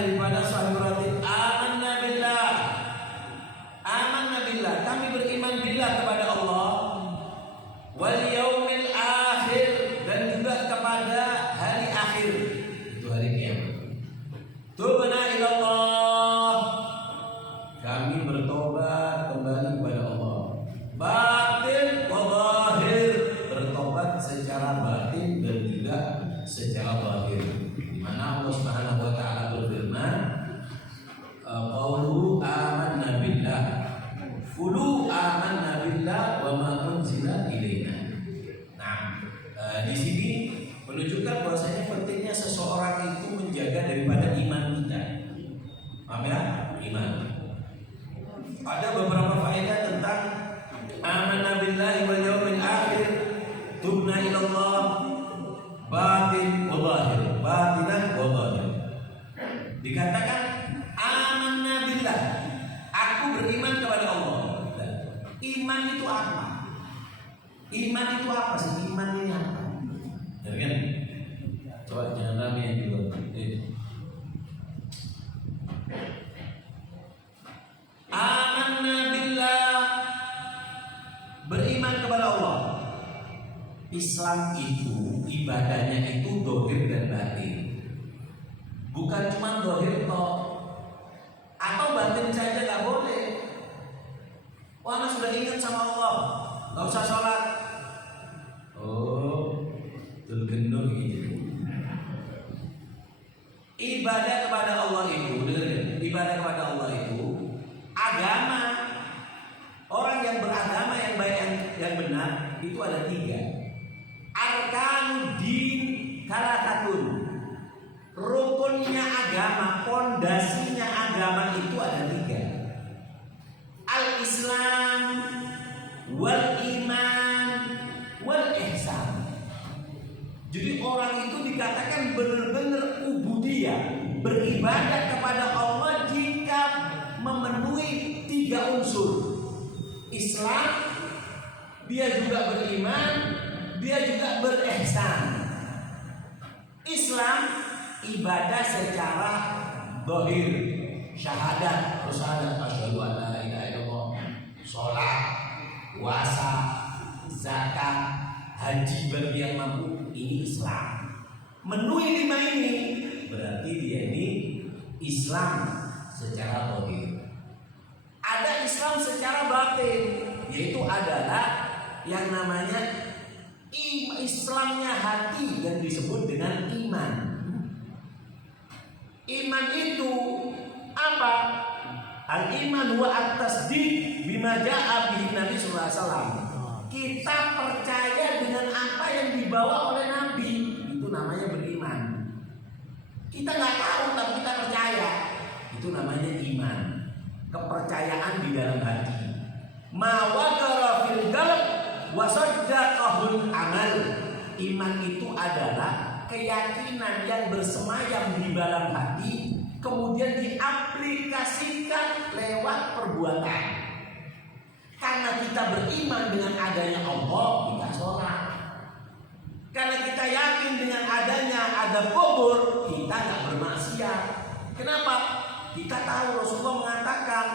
daripada sahih ratib. Amanna billah. Amanna billah, kami beriman billah kepada Allah. Wal yaumil akhir, dan juga kepada hari akhir. Itu hari kiamat. Tubna ilallah, kami bertobat kembali kepada Allah. Batin wa zahir, bertobat secara batin dan juga secara zahir. Di mana Allah Subhanahu wa taala berfirman, qaulu amanna billah, qulu amanna billah wa ma unzila ilaina. Nah, di sini menunjukkan bahwasanya pentingnya seseorang itu menjaga daripada iman kita. Paham ya? Iman. Ada beberapa faedah tentang amanna billahi wal yaumil akhir, tubna ilallah, batin wa zahir, batinan wa zahir. Dikatakan amanna billah, aku beriman kepada Allah. Iman itu apa? Iman itu apa sih? Iman ini apa? Ya kan? Coba jangan rame yang di luar. Amanna billah, beriman kepada Allah. Islam itu ibadahnya itu dohir dan batin. Bukan cuma dohir toh, atau batin saja nggak boleh. Wah, anak sudah ingat sama Allah, nggak usah sholat. Oh, tergendor gitu. Ibadah kepada Allah itu, dengerin, ibadah kepada Allah itu agama. Orang yang beragama yang baik, yang benar itu ada 3. Arkanuddin salasatun. Rukunnya agama, pondasinya agama itu ada 3. Al-Islam, wal iman, wal ihsan. Jadi orang itu dikatakan benar-benar ubudiyah, beribadah kepada Allah jika memenuhi 3 unsur. Islam, dia juga beriman, dia juga berihsan. Islam ibadah secara zahir, syahadat, harus ada asyhadu an la ilaha illallah, sholat, puasa, zakat, haji bagi yang mampu, ini Islam. Memenuhi 5 ini berarti dia ini Islam secara zahir. Ada Islam secara batin, yaitu adalah yang namanya Islamnya hati yang disebut dengan iman. Iman itu apa? Al-iman huwa at-tasdiq bima ja'a bihi Nabi sallallahu alaihi wasallam. Kita percaya dengan apa yang dibawa oleh Nabi, itu namanya beriman. Kita nggak tahu tapi kita percaya, itu namanya iman. Kepercayaan di dalam hati. Ma waqara fil qalb wa saddaqahul amal. Iman itu adalah keyakinan yang bersemayam di dalam hati, kemudian diaplikasikan lewat perbuatan. Karena kita beriman dengan adanya Allah, kita sholat. Karena kita yakin dengan adanya ada kubur, kita nggak bermaksiat. Kenapa? Kita tahu Rasulullah mengatakan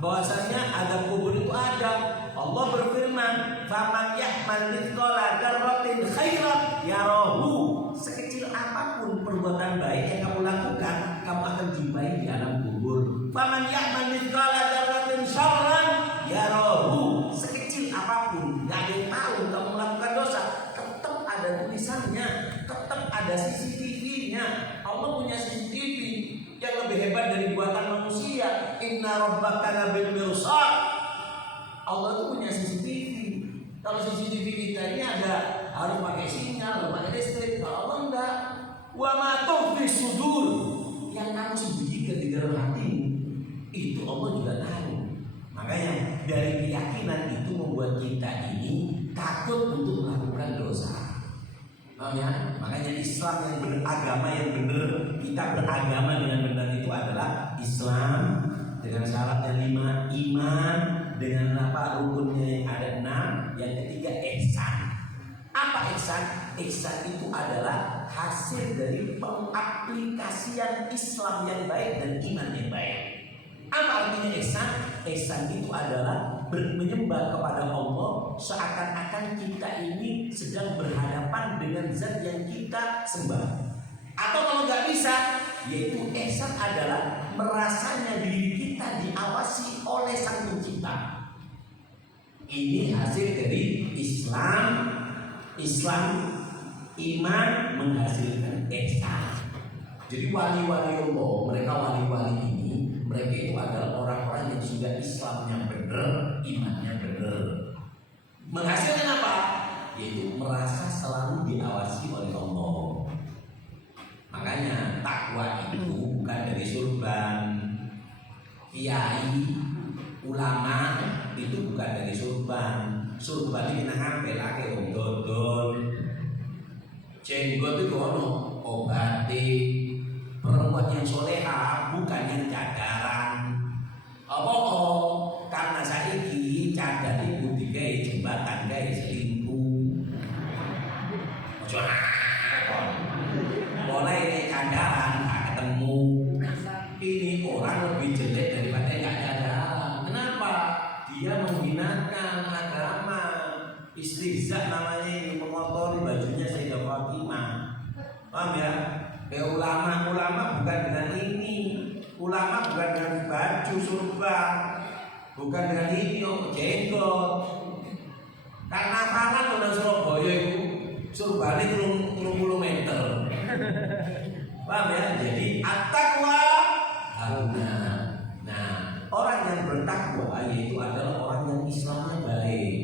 bahwasanya ada kubur itu ada. Allah berfirman, "Faman ya'mal mithqala dzarratin khairan yarahu." Sekecil apapun perbuatan baik yang kamu lakukan, kamu akan jumpai di alam kubur. "Faman ya'mal mithqala dzarratin syarran yarahu." Sekecil apapun, enggak ada yang tahu kamu melakukan dosa, tetap ada tulisannya, tetap ada CCTV-nya. Allah punya CCTV yang lebih hebat dari buatan manusia. Inna rabbaka labil mirsad. Allah itu punya CCTV. Kalau CCTV kita ini ada harus pakai sinyal, harus pakai listrik. Kalau Allah enggak. Wa ma tukhfi sudur, yang kamu sembunyikan di dalam hati itu Allah juga tahu. Makanya dari keyakinan itu membuat kita ini takut untuk melakukan dosa. Ya? Makanya Islam yang benar, agama yang benar, kita beragama dengan benar itu adalah Islam dengan syarat yang 5, iman dengan apa rukunnya yang ada 6, yang ketiga ihsan. Apa ihsan? Ihsan itu adalah hasil dari pengaplikasian Islam yang baik dan iman yang baik. Apa artinya ihsan? Ihsan itu adalah menyembah kepada Allah seakan-akan kita ini sedang berhadapan dengan zat yang kita sembah. Atau kalau nggak bisa, yaitu ihsan adalah merasanya diri kita diawasi oleh Sang Pencipta. Ini hasil dari Islam, iman menghasilkan ihsan. Jadi wali-wali Allah, mereka wali-wali ini, mereka itu adalah orang-orang yang sudah Islamnya benar, imannya benar. Menghasilkan apa? Yaitu merasa selalu diawasi oleh Allah. Makanya takwa itu bukan dari surban, kiai, ulama itu bukan dari surban. Surban ini nangapel ake wong dodol, jenggot itu ono obati. Perempuan yang soleha bukan yang cadaran. Karena saiki cadar itu digawe jembatan gawe selingkuh. Ojo boleh nek cadaran gak ketemu. Ini orang lebih jelek daripada yang cadaran. Kenapa? Dia menghinakan agama. Istihza namanya ini, mengotori bajunya Sayyidah Fatimah. Paham ya? Ulama bukan dengan ini. Ulama bukan dengan baju surban, bukan dengan ini jenggot. Karena tangan orang Surabaya itu surbannya 30 meter. Paham ya? Jadi at-taqwa hauna. Nah, orang yang bertakwa yaitu adalah orang yang Islamnya baik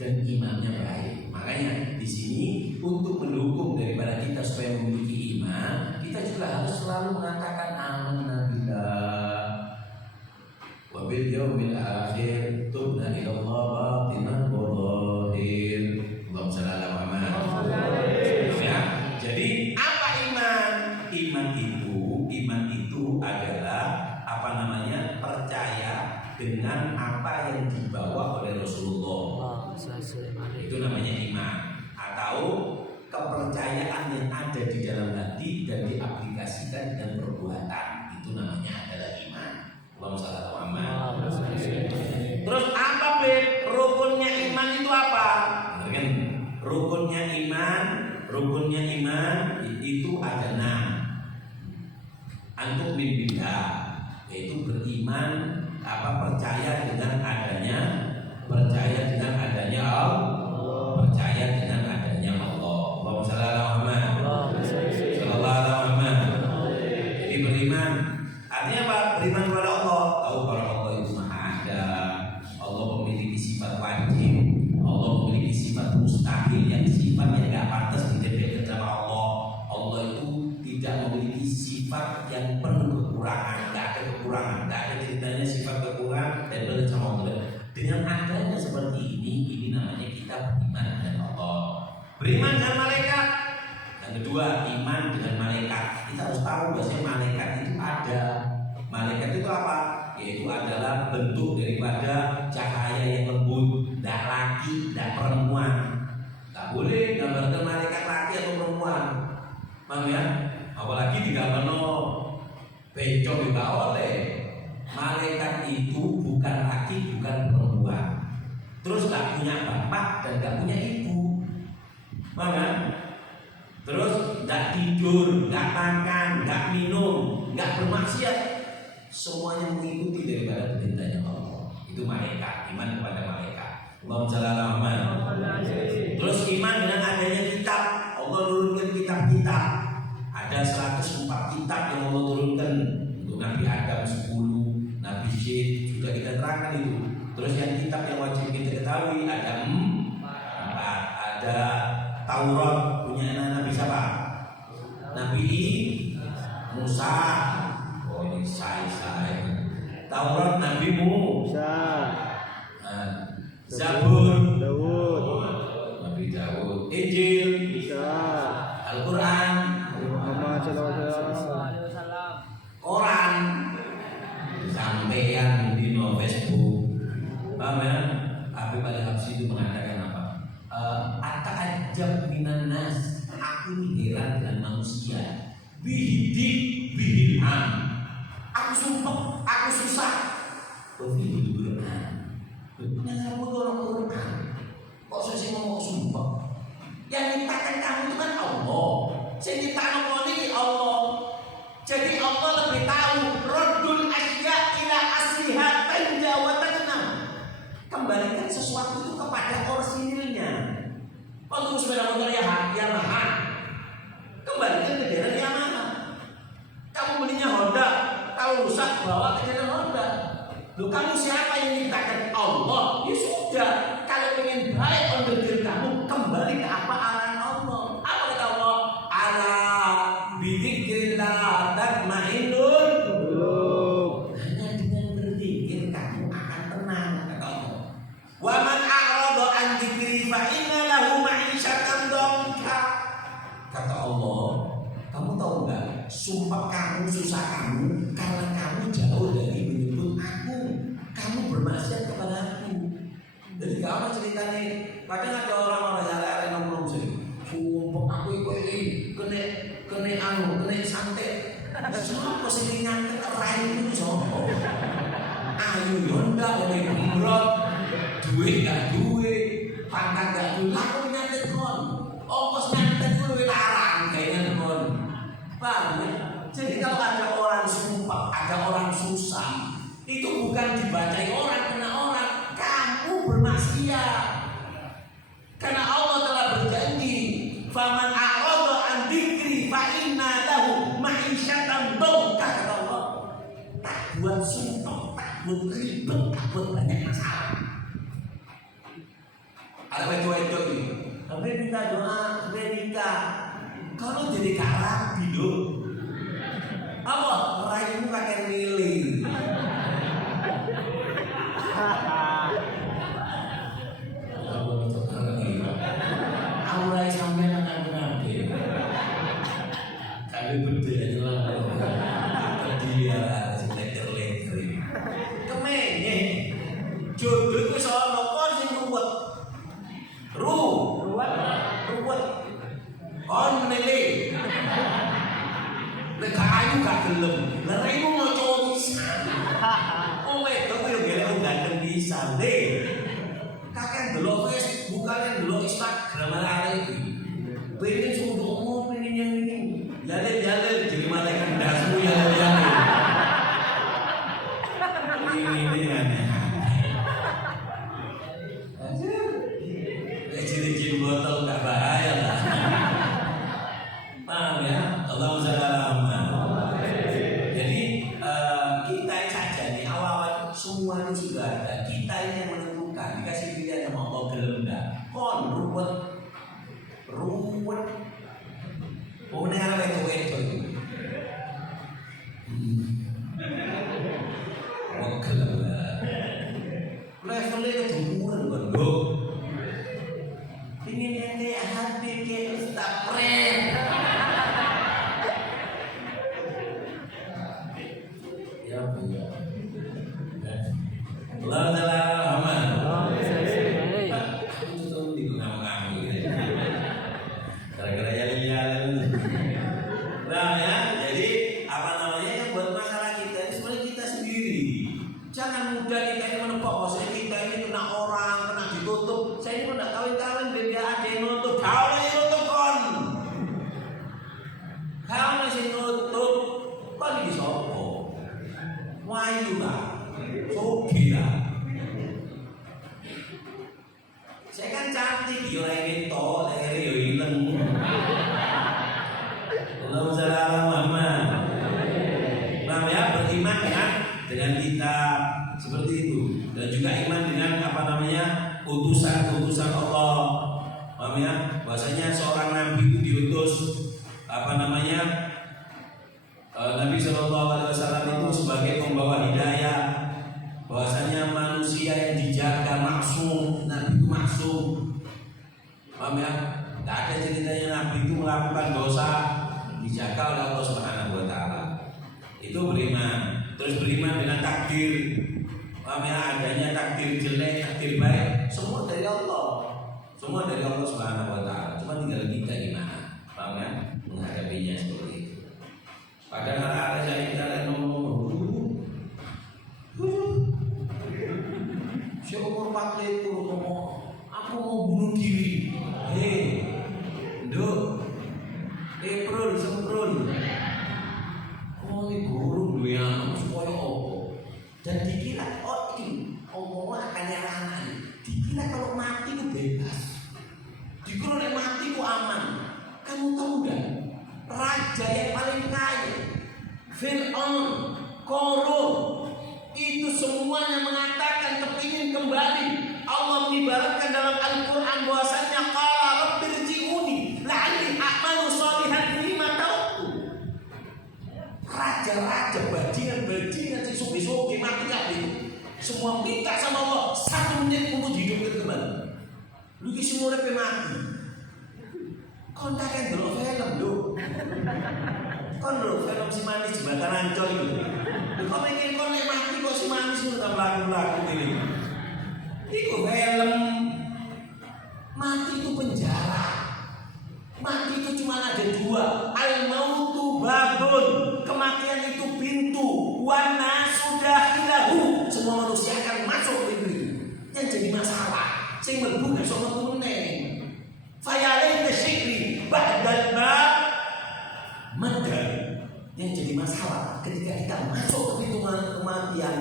dan imannya baik. Makanya di sini untuk mendukung daripada kita supaya memiliki iman, kita juga harus selalu mengatakan amanna billah wa bil yaumil akhir, tubna ila Allah batinan wa zahir. Allahumma shalli ala Muhammad. Ya, jadi apa iman? Iman itu adalah apa namanya? Percaya dengan apa yang dibawa oleh Rasulullah. Itu namanya iman, atau kepercayaan yang ada di dalam hati dan diaplikasikan dengan perbuatan. Itu namanya adalah iman. Allahumma shalli ala Muhammad. Terus apa rukunnya iman itu apa? Kan rukunnya iman itu ada 6. Antum bin billah, yaitu beriman percaya dengan adanya Allah, percaya dengan adanya Allah. Allahumma shalli ala Muhammad. Sallallahu alaihi wasallam. Jadi beriman artinya apa? Beriman kepada Allah. Tahu kalau Allah itu maha ada, Allah memiliki sifat wajib, Allah memiliki sifat mustahil, yang sifatnya tidak pantas didekatkan sama Allah. Allah itu tidak memiliki sifat yang penuh kekurangan, tidak ada kekurangan, tidak ada ceritanya sifat kekurangan dan benar sama Allah. Dengan adanya seperti ini namanya kita beriman dengan Allah. Beriman dengan malaikat. Yang kedua, iman dengan malaikat. Kita harus tahu bahwa malaikat itu ada. Malaikat itu apa? Yaitu adalah bentuk daripada cahaya yang lembut, tidak laki, tidak perempuan. Tak boleh gambarkan malaikat laki atau perempuan. Paham ya? Apalagi digambarkan bencong juga oleh. Malaikat itu bukan laki, bukan perempuan. Terus gak punya bapak dan gak punya ibu. Paham kan? Terus gak tidur, gak makan, gak minum, gak bermaksiat. Semuanya mengikuti daripada perintahnya Allah. Itu malaikat, iman kepada malaikat. Allahumma shalli ala Muhammad. Terus iman dengan adanya kitab. Allah turunkan kitab-kitab. Ada 104 kitab yang Allah turunkan. Untuk Nabi Adam 10, Nabi Syed juga kita terangkan itu. Terus yang kitab yang wajib kita ketahui ada 4. Ada Taurat punya Nabi siapa? Nabi Musa. Oh ini saya. Taurat Nabi Musa. Zabur Daud. Nabi Daud. Injil Isa. Al-Quran Muhammad sallallahu alaihi wasallam. Quran sampean di Facebook. Paham ya? Habib Ali Habsyi itu mengatakan apa? Ata'ajab minan nas. aku ini heran dengan manusia. Bihidik bihilham. Aku sumpah, aku susah. Tapi itu Quran. Yang kamu orang Quran. Kok saya ngomong sumpah? Yang nyiptakan kamu itu kan Allah. Saya nyiptakan kamu ini Allah. Jadi Allah lebih tahu. Raddul asya ila asliha tanja wa tanam. Kembalikan sesuatu itu kepada orisinilnya. Waktu sepeda motor Yamaha, kembalikan ke daerah Yamaha. Kamu belinya Honda, kalau rusak bawa ke daerah Honda. Loh, kamu siapa yang menciptakan? Allah. Ya sudah, kalau ingin baik untuk diri kamu, kembali ke apa arahan Allah. Apa kata Allah? Ala bidzikrillah tatmainnul qulub. Hanya dengan berzikir kamu akan tenang, kata Allah. Wa man a'rada an dzikri fa inna lahu ma'isyatan dhanka. Kata Allah, kamu tahu enggak? Sumpah kamu, susah kamu karena kamu jauh dari menyebut aku. Kamu bermaksiat kepada aku. Jadi gak apa ceritanya. Kadang ada orang-orang yang lari nongkrong sini. Sumpah aku ini kena santet. Siapa sih nyantet rai itu sopo? Ayo yonda oleh umrot. Duit gak duit, pangkat gak duit. Aku nyantet kon. Ongkos nyantet itu larang kayaknya kon. Paham ya? Jadi kalau ada orang sumpah, ada orang susah, itu bukan dibacai orang, kena orang. Kamu bermaksiat. Karena Allah telah berjanji, faman a'rada an dzikri fa inna lahu ma'isyatan dhanka, kata Allah. Tak buat sumpah, tak buat ribet, tak buat banyak masalah. Ada wedok ini. Tapi minta doa, nikah. Kalau jadi karabi loh. Apa? Raimu kakek milih. Aura sampai akan kenapa? Kami berdua lah. Dia leker-leker. Kemenye. Jodoh itu soal lokal sing ruwet. Ruwet. On menele. Nek ayu gak gelem. Lah raimu mau cowok pisan. Oh wedok yo gelem ganteng pisan, Dek. Kakek delok Facebook, kakek delok Instagram arek iki. Pengen sumpah pengen yang ini. Jalan-jalan jadi malaikat dasmu ya. Ini aneh. Jadi botol gak bahaya lah. Paham ya? Allahumma shalli ala Muhammad. Jadi kita saja nih awal semua itu sudah ada. Kita ini yang menentukan. Dikasih pilihan sama Allah gelem enggak. Kon ruwet. Oh ini ada wedo-wedo itu. Oh gelem lah. Levelnya kedukuran kan lo. Ingin yang kayak hati kayak Ustaz Pren. Ya punya. Allah Taala aman. Aku tuh di nama kamu. Gara-gara yang nah ya, jadi apa namanya yang buat masalah kita ini sebenarnya kita sendiri. Jangan mudah kita ini menebak bahwa kita ini kena orang, kena ditutup. Saya ini pun tidak kawin-kawin, dia ada yang nutup. Kau yang nutup kon. Kau masih nutup. Kau ini sopo. Wayu lah, sopi lah. Saya kan cantik, yo lagi tol, lagi yo hilang. Allahumma shalli ala Muhammad. Nah ya, beriman dengan kita seperti itu, dan juga iman dengan apa namanya utusan Allah. Paham ya? Bahasanya seorang nabi itu diutus apa namanya Nabi SAW itu sebagai pembawa hidayah. Bahwasanya manusia yang dijaga maksum, Nabi itu maksum. Paham ya? Tidak ada ceritanya Nabi itu melakukan dosa, dijaga oleh Allah Subhanahu wa taala. Itu beriman. Terus beriman dengan takdir. Paham ya? Adanya takdir jelek, takdir baik, semua dari Allah. Semua dari Allah Subhanahu wa taala. Cuma tinggal kita gimana. paham kan? Menghadapinya seperti itu. Padahal ada saya kalian ngomong, saya umur 40 ngomong, aku mau bunuh diri. Nduk, prul, semprul. Oh, ini guru dua yang supaya opo. Dan dikira, oh ini opo akan nyerang. Dikira kalau mati itu bebas. Dikira kalau mati itu aman. Kamu tahu gak? Raja yang paling kaya, Fir'aun, Korun, itu semuanya mengatakan kepingin kembali. Allah mengibaratkan dalam Al-Quran bahwasanya qala rabbirji'uni la'alli a'malu shalihan fima taraktu. Raja-raja bajingan-bajingan si sugi-sugi mati-mati semua minta sama Allah 1 menit untuk hidup kembali. Lu ki semua urip mati. Kon kakek delok film lho. Kon lho film si manis jembatan Ancol itu. Kok pengen kon nek mati kok si manis itu tak mlaku-mlaku ini. Iku film. Mati itu penjara. Mati itu cuma ada 2. Al-mautu babun. Kematian itu pintu. Wa nasu dakhilahu. Semua manusia akan masuk pintu itu. Yang jadi masalah, sing mlebu gak iso metu meneh. Fayalaita syikri ba'dal bab magar. Yang jadi masalah ketika kita masuk ke pintu kematian,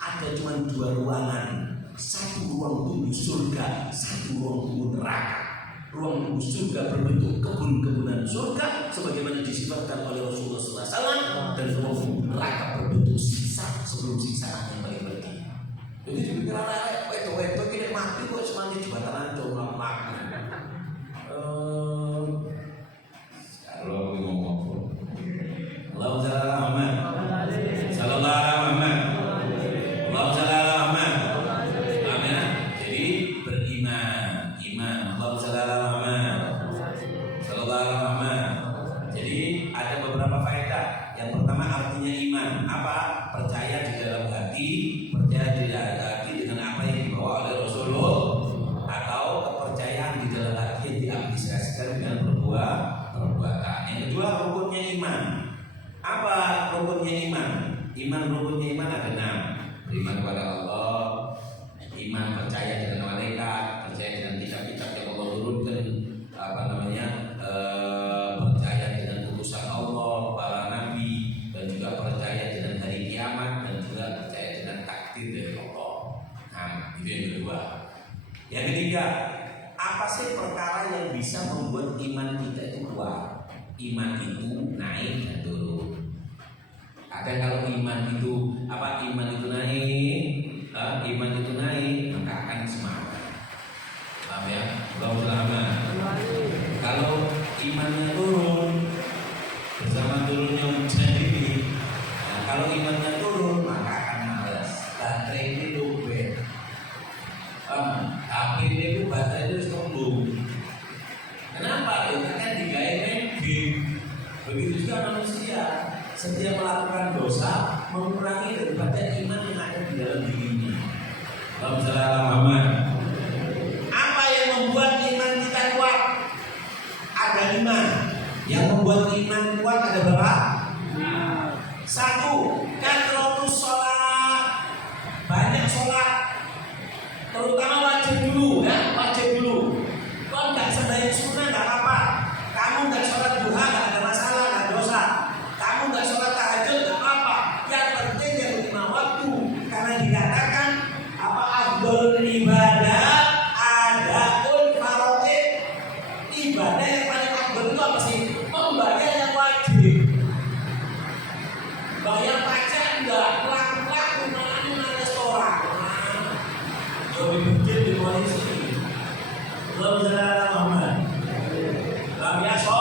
ada cuma 2 ruangan. 1 ruang tunggu surga, 1 ruang tunggu neraka. Ruang tunggu surga berbentuk kebun-kebunan surga sebagaimana disifatkan oleh Rasulullah SAW, dan ruang tunggu neraka berbentuk siksa sebelum siksaan yang paling pedih. Jadi dipikir anak wedo kini mati kok semuanya jembatan Ancol makan. Kalau ngomong Allahu ta'ala Muhammad sallallahu alaihi Muhammad Allahu ta'ala Muhammad. Amin. Jadi beriman, Allahu ta'ala Muhammad sallallahu alaihi Muhammad. Jadi ada beberapa faedah. Yang pertama artinya iman. Apa? Percaya di dalam hati, percaya di dalam hati dengan apa yang dibawa oleh Rasulullah, atau kepercayaan di dalam hati yang diaplikasikan dengan perbuatan. Yang kedua rukunnya iman. Apa rukunnya iman? Rukunnya iman ada 6. Beriman kepada Allah, iman percaya dengan malaikat, percaya dengan kitab-kitab yang Allah turunkan, percaya dengan utusan Allah, para nabi, dan juga percaya dengan hari kiamat, dan juga percaya dengan takdir dari Allah. Nah, itu yang kedua. Yang ketiga, apa sih perkara yang bisa membuat iman kita itu kuat? Iman itu naik dan turun. Ada kalau iman itu naik, maka akan semangat. Paham ya? Kalau imannya turun bersama turunnya hujan ini, kalau imannya turun maka akan malas. Baterai ini lobet. HP itu baterai itu sombong. Kenapa? Karena kan digawe game. Begitu juga manusia. Setiap melakukan dosa mengurangi daripada iman yang ada di dalam dirinya. Muhammad. Apa yang membuat iman kita kuat? Ada 5. Yang membuat iman kuat ada berapa? 1. Kathratus sholat. Banyak sholat. Terutama wajib dulu, ya, wajib dulu. Kalau nggak sembahyang sunnah nggak apa-apa. Kamu nggak sholat duha nggak ada masalah, nggak dosa. Kamu nggak sholat tahajud nggak apa-apa. Yang penting yang 5 waktu. Karena dikatakan apa afdhalul ibadah adaul faraid. Ibadah yang paling afdhal itu apa sih? Membayar yang wajib. Bayar pajak enggak, pelaku-pelaku mana restoran. Lebih kecil di polisi. Belum Muhammad. Biasa.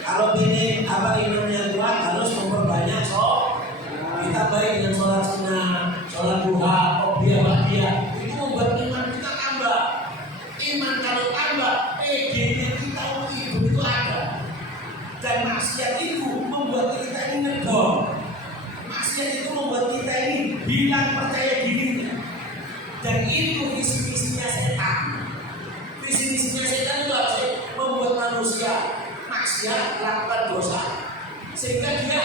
Kalau ini imannya kuat harus memperbanyak kita baik dengan sholat sunnah, sholat duha, dia itu membuat iman kita tambah. Iman kalau tambah, EG-nya kita itu ada. Dan maksiat itu membuat kita ini ngedor. Maksiat itu membuat kita ini hilang percaya dirinya. Dan itu visi-misinya setan. Visi-misinya setan itu apa sih? Membuat manusia maksiat, melakukan dosa, sehingga dia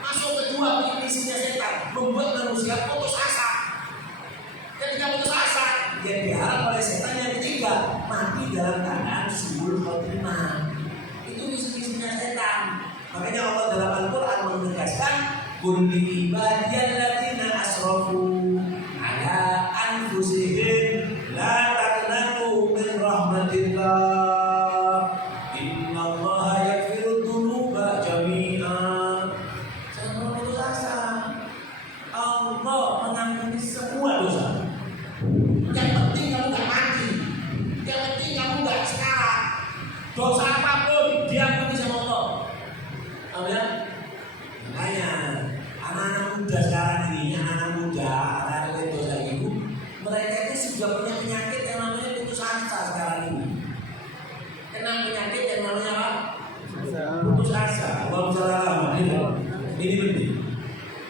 masuk ke dua definisinya setan, membuat manusia putus asa. Ketika putus asa, dia diharap oleh setan yang ketiga mati dalam keadaan subul khotimah. Itu definisinya setan. Makanya Allah dalam Al-Quran menegaskan, kulli ibadiyalladzina asrafu ala anfusihim la taqnatu min rahmatillah innallaha yaghfiru dzunuba jami'an. Jangan putus asa. Allah mengampuni semua dosa. Yang penting kamu gak mati. Yang penting kamu gak sekarat. Dosa apapun diampuni sama Allah. Amin. Makanya anak-anak muda sekarang ini, anak-anak muda, anak-anak dosa ibu, mereka itu sudah punya penyakit yang namanya putus asa sekarang ini. Kena penyakit yang namanya apa? Putus asa. Allahumma shalli ala Muhammad. Ini penting.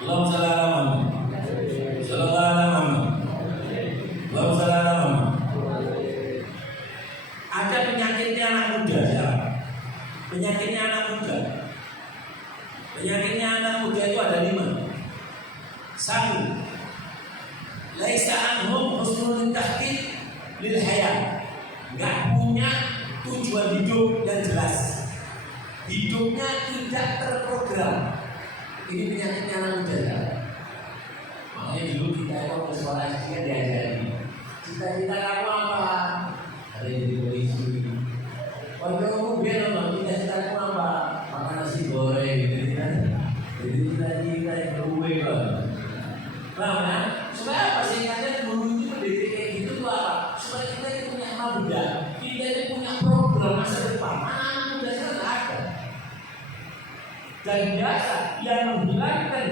Allahumma shalli ala Muhammad. Sallallahu alaihi wasallam. Allahumma shalli ala Muhammad. Ada penyakitnya anak muda sekarang. Penyakitnya anak muda. Penyakitnya anak muda itu ada 5. 1. Laisa anhum husnul tahqiq lil hayat. Enggak punya tujuan hidup yang jelas. Hidupnya tidak terprogram. Ini penyakitnya anak muda ya. Makanya dulu kita itu ke sekolah kita diajari. Cita-cita kamu apa? Ada yang jadi polisi. Kalau kamu biar nonton cita-cita kamu apa? Makan nasi goreng gitu kan. Jadi cita-cita yang berubah kan. Nah, supaya apa sih? Karena guru itu pendidik kayak gitu tuh apa? Supaya kita itu punya amal muda, kita itu punya program masa depan. Anak muda sekarang nggak ada. Dan biasa yang menghilangkan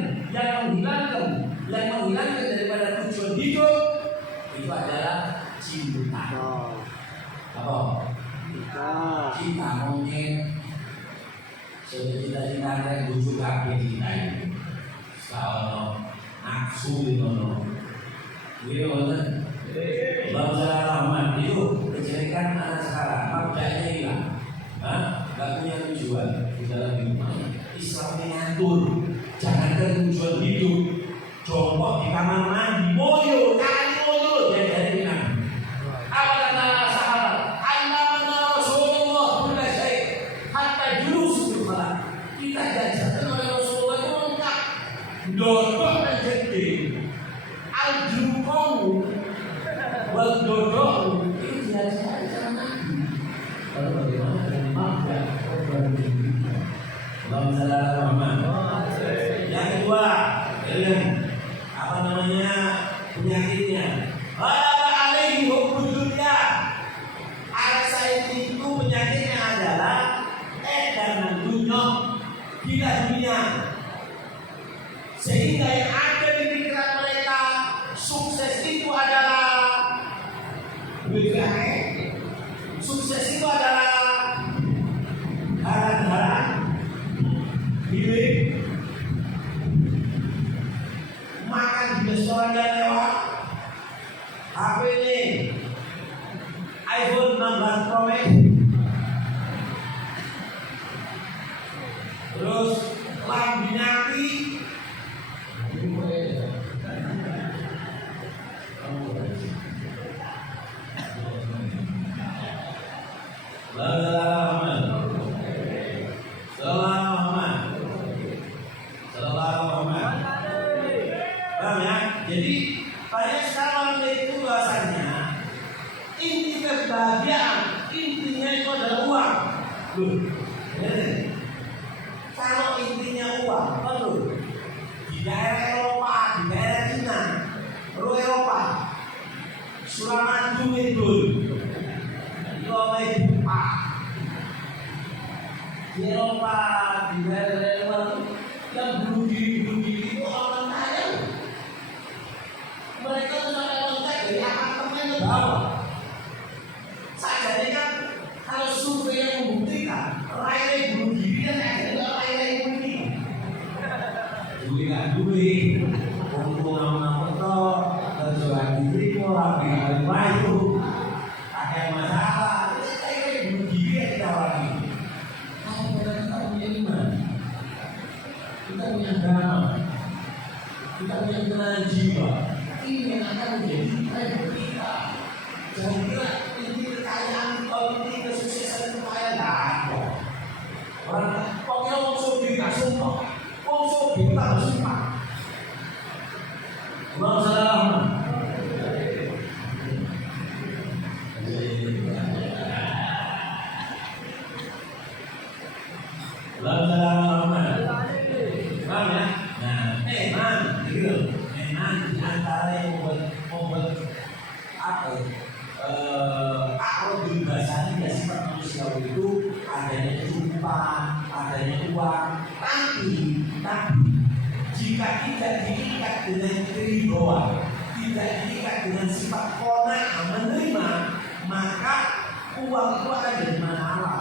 daripada tujuan hidup itu adalah cinta. Apa? Cinta monyet. Sudah cita-cita yang bujuk kabeh kita ini. Sawono nafsu ngono. Iya betul. Bangsa rahmat itu kejelekan anak sekarang, maknanya hilang. Gak punya tujuan di dalam hidupnya. Islam mengatur, jangan ada tujuan hidup. Jongkok di kamar mandi, moyo, kali moyo dari Nabi. Apa kata sahabat? Annama Rasulullah kulla syai' hatta jurus berfala. Kita diajarkan oleh Rasulullah itu lengkap. Dodok dan gede, al-jurukong, wal dodok itu diajarkan sama Nabi. Lalu bagaimana dengan makna program ini? Allahumma shalli ala Muhammad. Yang kedua, apa namanya penyakitnya? Wala alaihi hubbud dunya. Rasa itu penyakitnya adalah dan dunia gila dunia. Sehingga yang ada di pikiran mereka sukses itu adalah duit. Sukses itu adalah harang-harang, milik, makan di restoran yang mewah, HP ini, iPhone 16 Pro Max, terus lambi nabi, jadi banyak sekarang itu bahasanya inti kebahagiaan, intinya itu adalah uang. Kalau intinya uang, betul. Di daerah Eropa, di daerah Cina, Eropa, Suramadu itu, Eropa, di Eropa, di daerah Eropa, yang bunuh diri itu orang kaya. Mereka cuma loncat dari apartemen ke bawah. Sajane kan kalau survei yang membuktikan rai bunuh diri kan ada rai ini. Duit kan duit, untung nama motor, terjual diri orang yang itu, ada masalah. Rai bunuh diri kita orang ini. agama, kita punya ketenangan jiwa. Ini yang akan menjadi tren kita. Jangan kira ini kekayaan, ini kesuksesan itu kaya nggak ada. Orang pokoknya mau sobi nggak sumpah, mau sobi kita harus sumpah. Mau salah. Memang di antara yang membuat apa akrodul bahasa ya sifat manusiawi itu adanya kecukupan, adanya uang, tapi jika tidak diikat dengan kewibawaan, tidak diikat dengan sifat qanaah menerima, maka uang itu akan jadi masalah.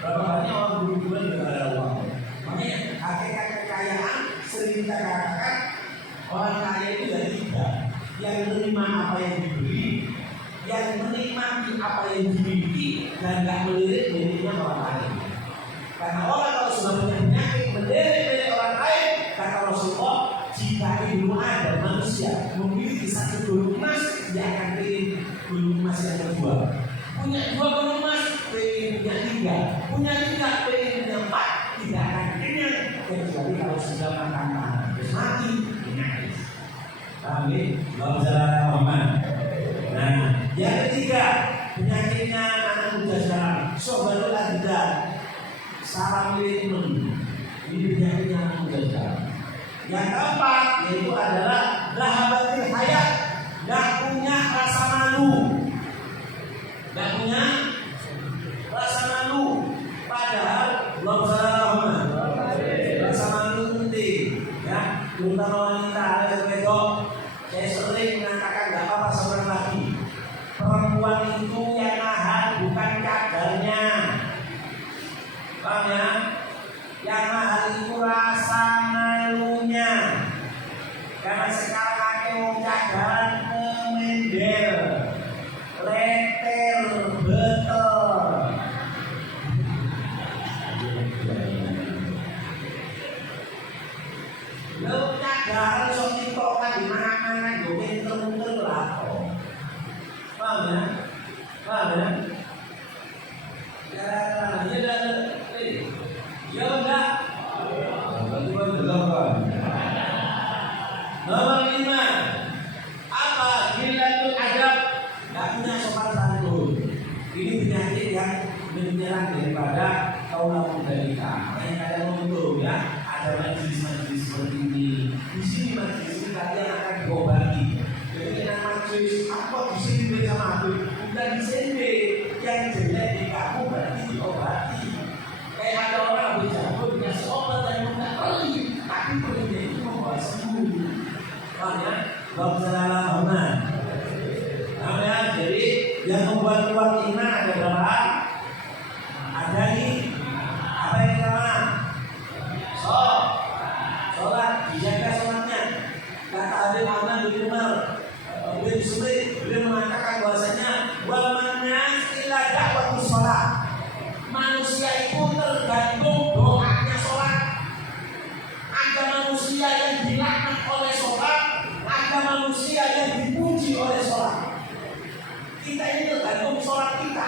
Berapa banyak orang berhubungan dengan ada uang? Makanya hakikat kekayaan sering kita katakan orang kaya itu ada tiga, yang menerima apa yang diberi, yang menikmati apa yang dimiliki, dan tidak melirik miliknya orang lain. Karena orang kalau sudah punya penyakit melirik milik orang lain, kata Rasulullah, jika ilmu ada manusia memiliki satu gunung emas, dia akan ingin gunung emas yang kedua. Punya dua gunung emas, pengen punya tiga. Punya tiga, pengen punya empat. Tidak akan kenyang kecuali kalau sudah makan terus mati. Amin. Nah, yang ketiga penyakitnya anak muda sekarang, sobatul adida, salah milih. Ini penyakitnya anak muda sekarang. Yang keempat yaitu adalah rahabatil hayat, nggak punya rasa malu, nggak punya rasa malu. Padahal rasa malu penting, ya, terutama wanita ada wedok. Saya sering mengatakan nggak apa-apa seorang lagi. Perempuan itu yang mahal bukan kadarnya, paham ya? Yang mahal itu rasa malunya. Karena sekarang pakai wong cadaran kemendel, leter, betul. Lalu cadaran sok tiktokan di mana-mana, gue pinter-pinter lah. Paham ya? Paham ya? Ya enggak? Nomor 5, apa? Gilatul adab, nggak punya sopan santun. Ini penyakit yang menyerang daripada kaum muda kita. Makanya kalian untuk ya, ada majelis-majelis seperti ini. Di sini majelis ini kalian akan diobati. Jadi yang majelis, apa di sini sama aku? Bukan di sini. Yang jelek di kamu berarti diobati. Kayak ada orang berjago dikasih obat yang tidak perlu, tapi perlunya itu membawa sembuh. Makanya Bab salah benar. Namanya jadi yang membuat kuat iman ada berapa? Ada nih. Apa yang pertama? Sholat, dijaga sholatnya. Kata Habib Ahmad bin Umar bin Suri, beliau mengatakan bahwasanya wal manas illa da'watus sholat. Manusia itu tergantung doanya sholat. Ada manusia yang dilaknat oleh sholat, ada manusia yang dipuji oleh sholat. Kita ini tergantung sholat kita.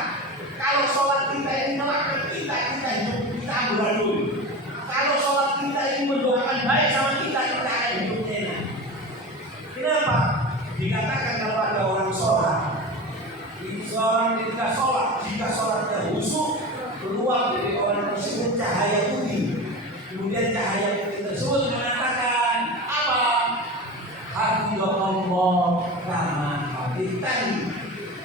Kalau sholat kita ini melaknat kita hidup kita amburadul. Kalau sholat kita ini mendoakan baik sama kita akan hidup enak. Kenapa? Dikatakan kalau ada orang sholat, seorang ketika sholat, jika sholatnya khusyuk, keluar dari orang tersebut cahaya putih. Kemudian cahaya putih tersebut mengatakan apa? Hafizallah kama hafiztani.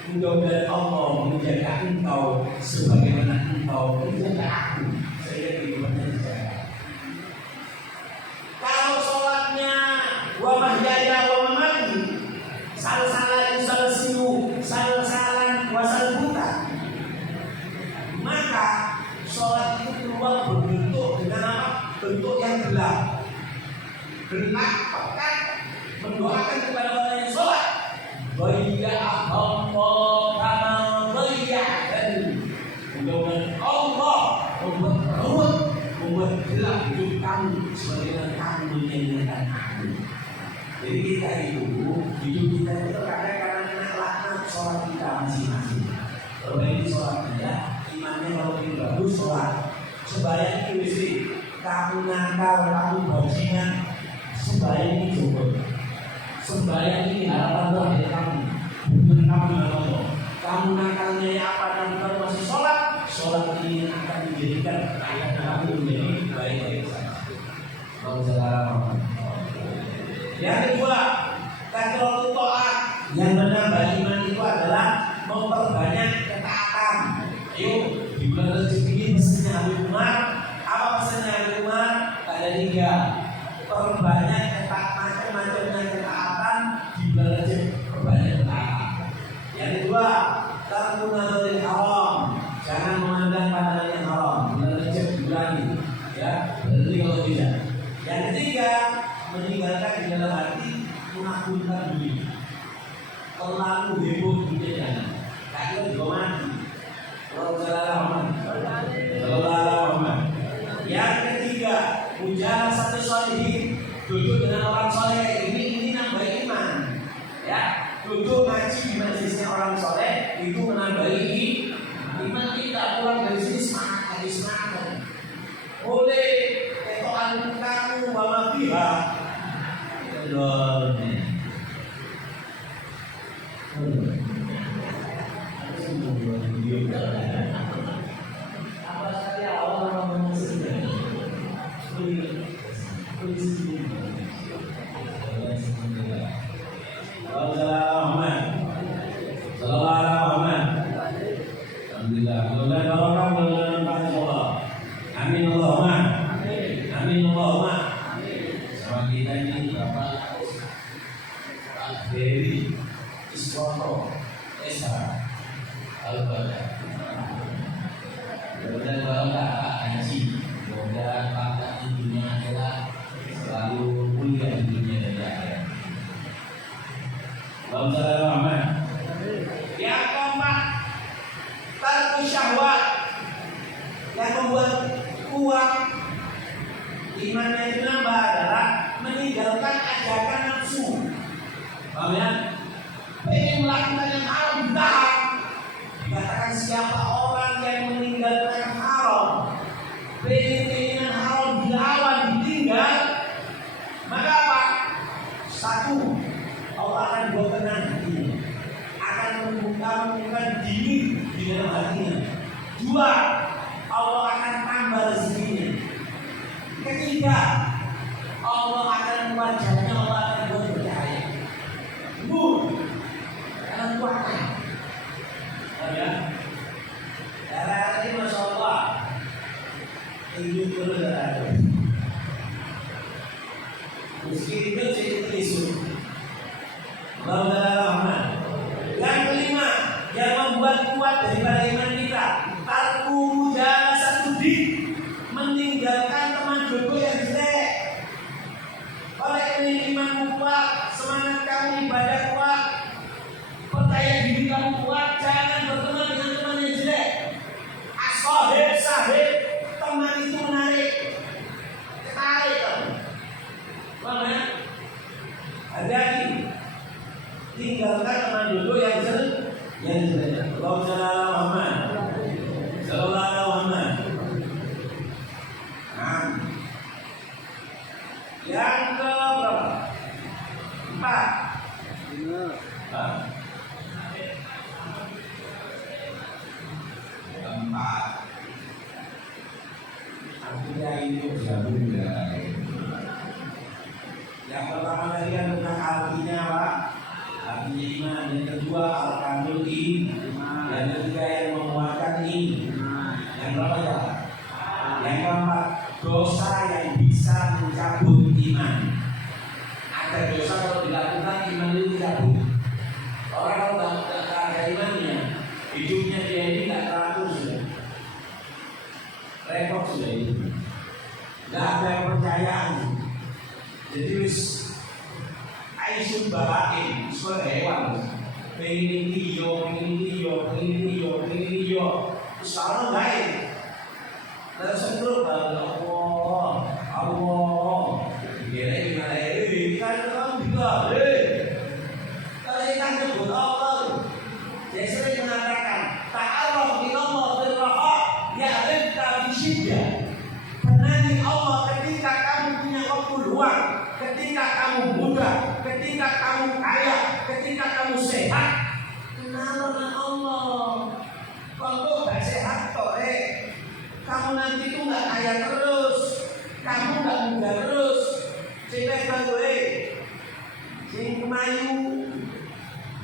Mudah-mudahan Allah menjaga engkau sebagaimana engkau menjaga aku. Saya kehidupannya dijaga. Kalau sholatnya wa mahyaya wa mamati, salsalan salsiu, salsalan wa salbuta, maka sholat itu keluar berbentuk dengan apa? Bentuk yang gelap. Gelap pekat mendoakan kepada orang yang sholat. Bayya Allah kama bayya'ani. Mudah-mudahan Allah membuat gelap hidup kamu sebagaimana kamu Jadi kita itu hidup kita itu kadang-kadang kena laknat sholat kita masing-masing. Perbaiki sholat kita, imannya kalau ini bagus sholat. Sembahyang itu sih, kamu nakal, kamu bajingan, sembahyang ini coba. Sembahyang ini harapan Tuhan dari kamu, bukan kamu yang ngomong. Kamu nakalnya apa dan kamu masih sholat, sholat ini akan menjadikan ayat kamu menjadi baik-baik saja. Mau jalan. Yang kedua, kasratul ta'at. Yang menambah iman itu adalah memperbanyak ketaatan. Ayo, di bulan Rajab ini pesannya Habib Umar. Apa pesannya Habib Umar? Ada 3. Perbanyak macam-macamnya ketaatan di bulan Rajab. Perbanyak ketaatan. Yang kedua, tarkun nadharil haram. Jangan memandang pandangan yang haram. Bulan Rajab dikurangi. Ya, berarti kalau tidak. Yang ketiga, meninggalkan di dalam hati mengagungkan dunia. Terlalu heboh dunia jangan. Kaya juga mati. Yang ketiga, ujian satu sholihin. Duduk dengan orang soleh. Ini nambah iman. Ya, duduk ngaji di majelisnya orang soleh itu menambah iman kita. Pulang dari sini semangat. Boleh ketokan kamu bawa pihak. Apa saja orang mengusirnya. Alhamdulillah. Amin Allahumma. Amin Allahumma. Sama kita ini Bapak Dewi Iswoto Esa Al-Bada. Mudah-mudahan kalau Pak Haji, mudah-mudahan Pak di dunia akhirat selalu mulia di dunia dan di akhirat. Alhamdulillah. Yang keempat, tarku syahwat. Yang membuat kuat imannya itu nambah adalah meninggalkan ajakan nafsu. Paham ya? Pengen melakukan yang haram ditahan. Dikatakan siapa orang yang meninggalkan yang haram, pengen yang haram dilawan, ditinggal, maka apa? 1, Allah akan buat tenang hatinya, akan membuka dingin di dalam hatinya. 2, Allah akan tambah rezekinya. 3, Allah akan wajahnya Allah akan buat bercahaya. Akan kuatkan. Ya. Daerah ini Masya Allah hidup berada. Meski hidup jadi isu. Yang kelima, yang membuat kuat daripada iman kita, tarku jalan satu di meninggalkan teman jodoh yang jelek. Oleh ini imanmu kuat, semangat kamu ibadah kuat, percaya diri kamu kuat, jangan berteman dengan teman yang jelek. Sahib, teman itu menarik, ketarik kamu. Mana? Hati-hati, tinggalkan teman jodoh yang jelek. Allahumma shalli ala Muhammad. Sallallahu alaihi wasallam. Yang ke berapa? 4. Keempat. Artinya ini bergabung dengan yang pertama tadi kan tentang artinya Pak. Artinya iman. Yang kedua al-kamil iman. Yang ketiga yang menguatkan iman. Yang berapa ya? Yang keempat, dosa yang bisa mencabut iman. Ada dosa kalau dilakukan iman itu dicabut. Orang kalau tidak ada imannya, hidupnya dia ini tidak teratur sudah. Repot sudah itu. Tidak ada kepercayaan. Jadi wis aisyun bahain, sekolah hewan. Pengen iyo. Sekarang lain. Terus sentuh Allah. Kira gimana ya? Kan juga. Kalau kita nyebut Allah, dia sering mengatakan ta'aruf ilallah fil raha ya'rifka fi syiddah. Kenali Allah ketika kamu punya waktu luang, ketika kamu muda, ketika kamu kaya, ketika kamu sehat. Kenal dengan Allah. Kalau gak sehat kamu nanti tuh gak kaya terus, kamu gak muda terus. Sing wedok kowe, sing kemayu,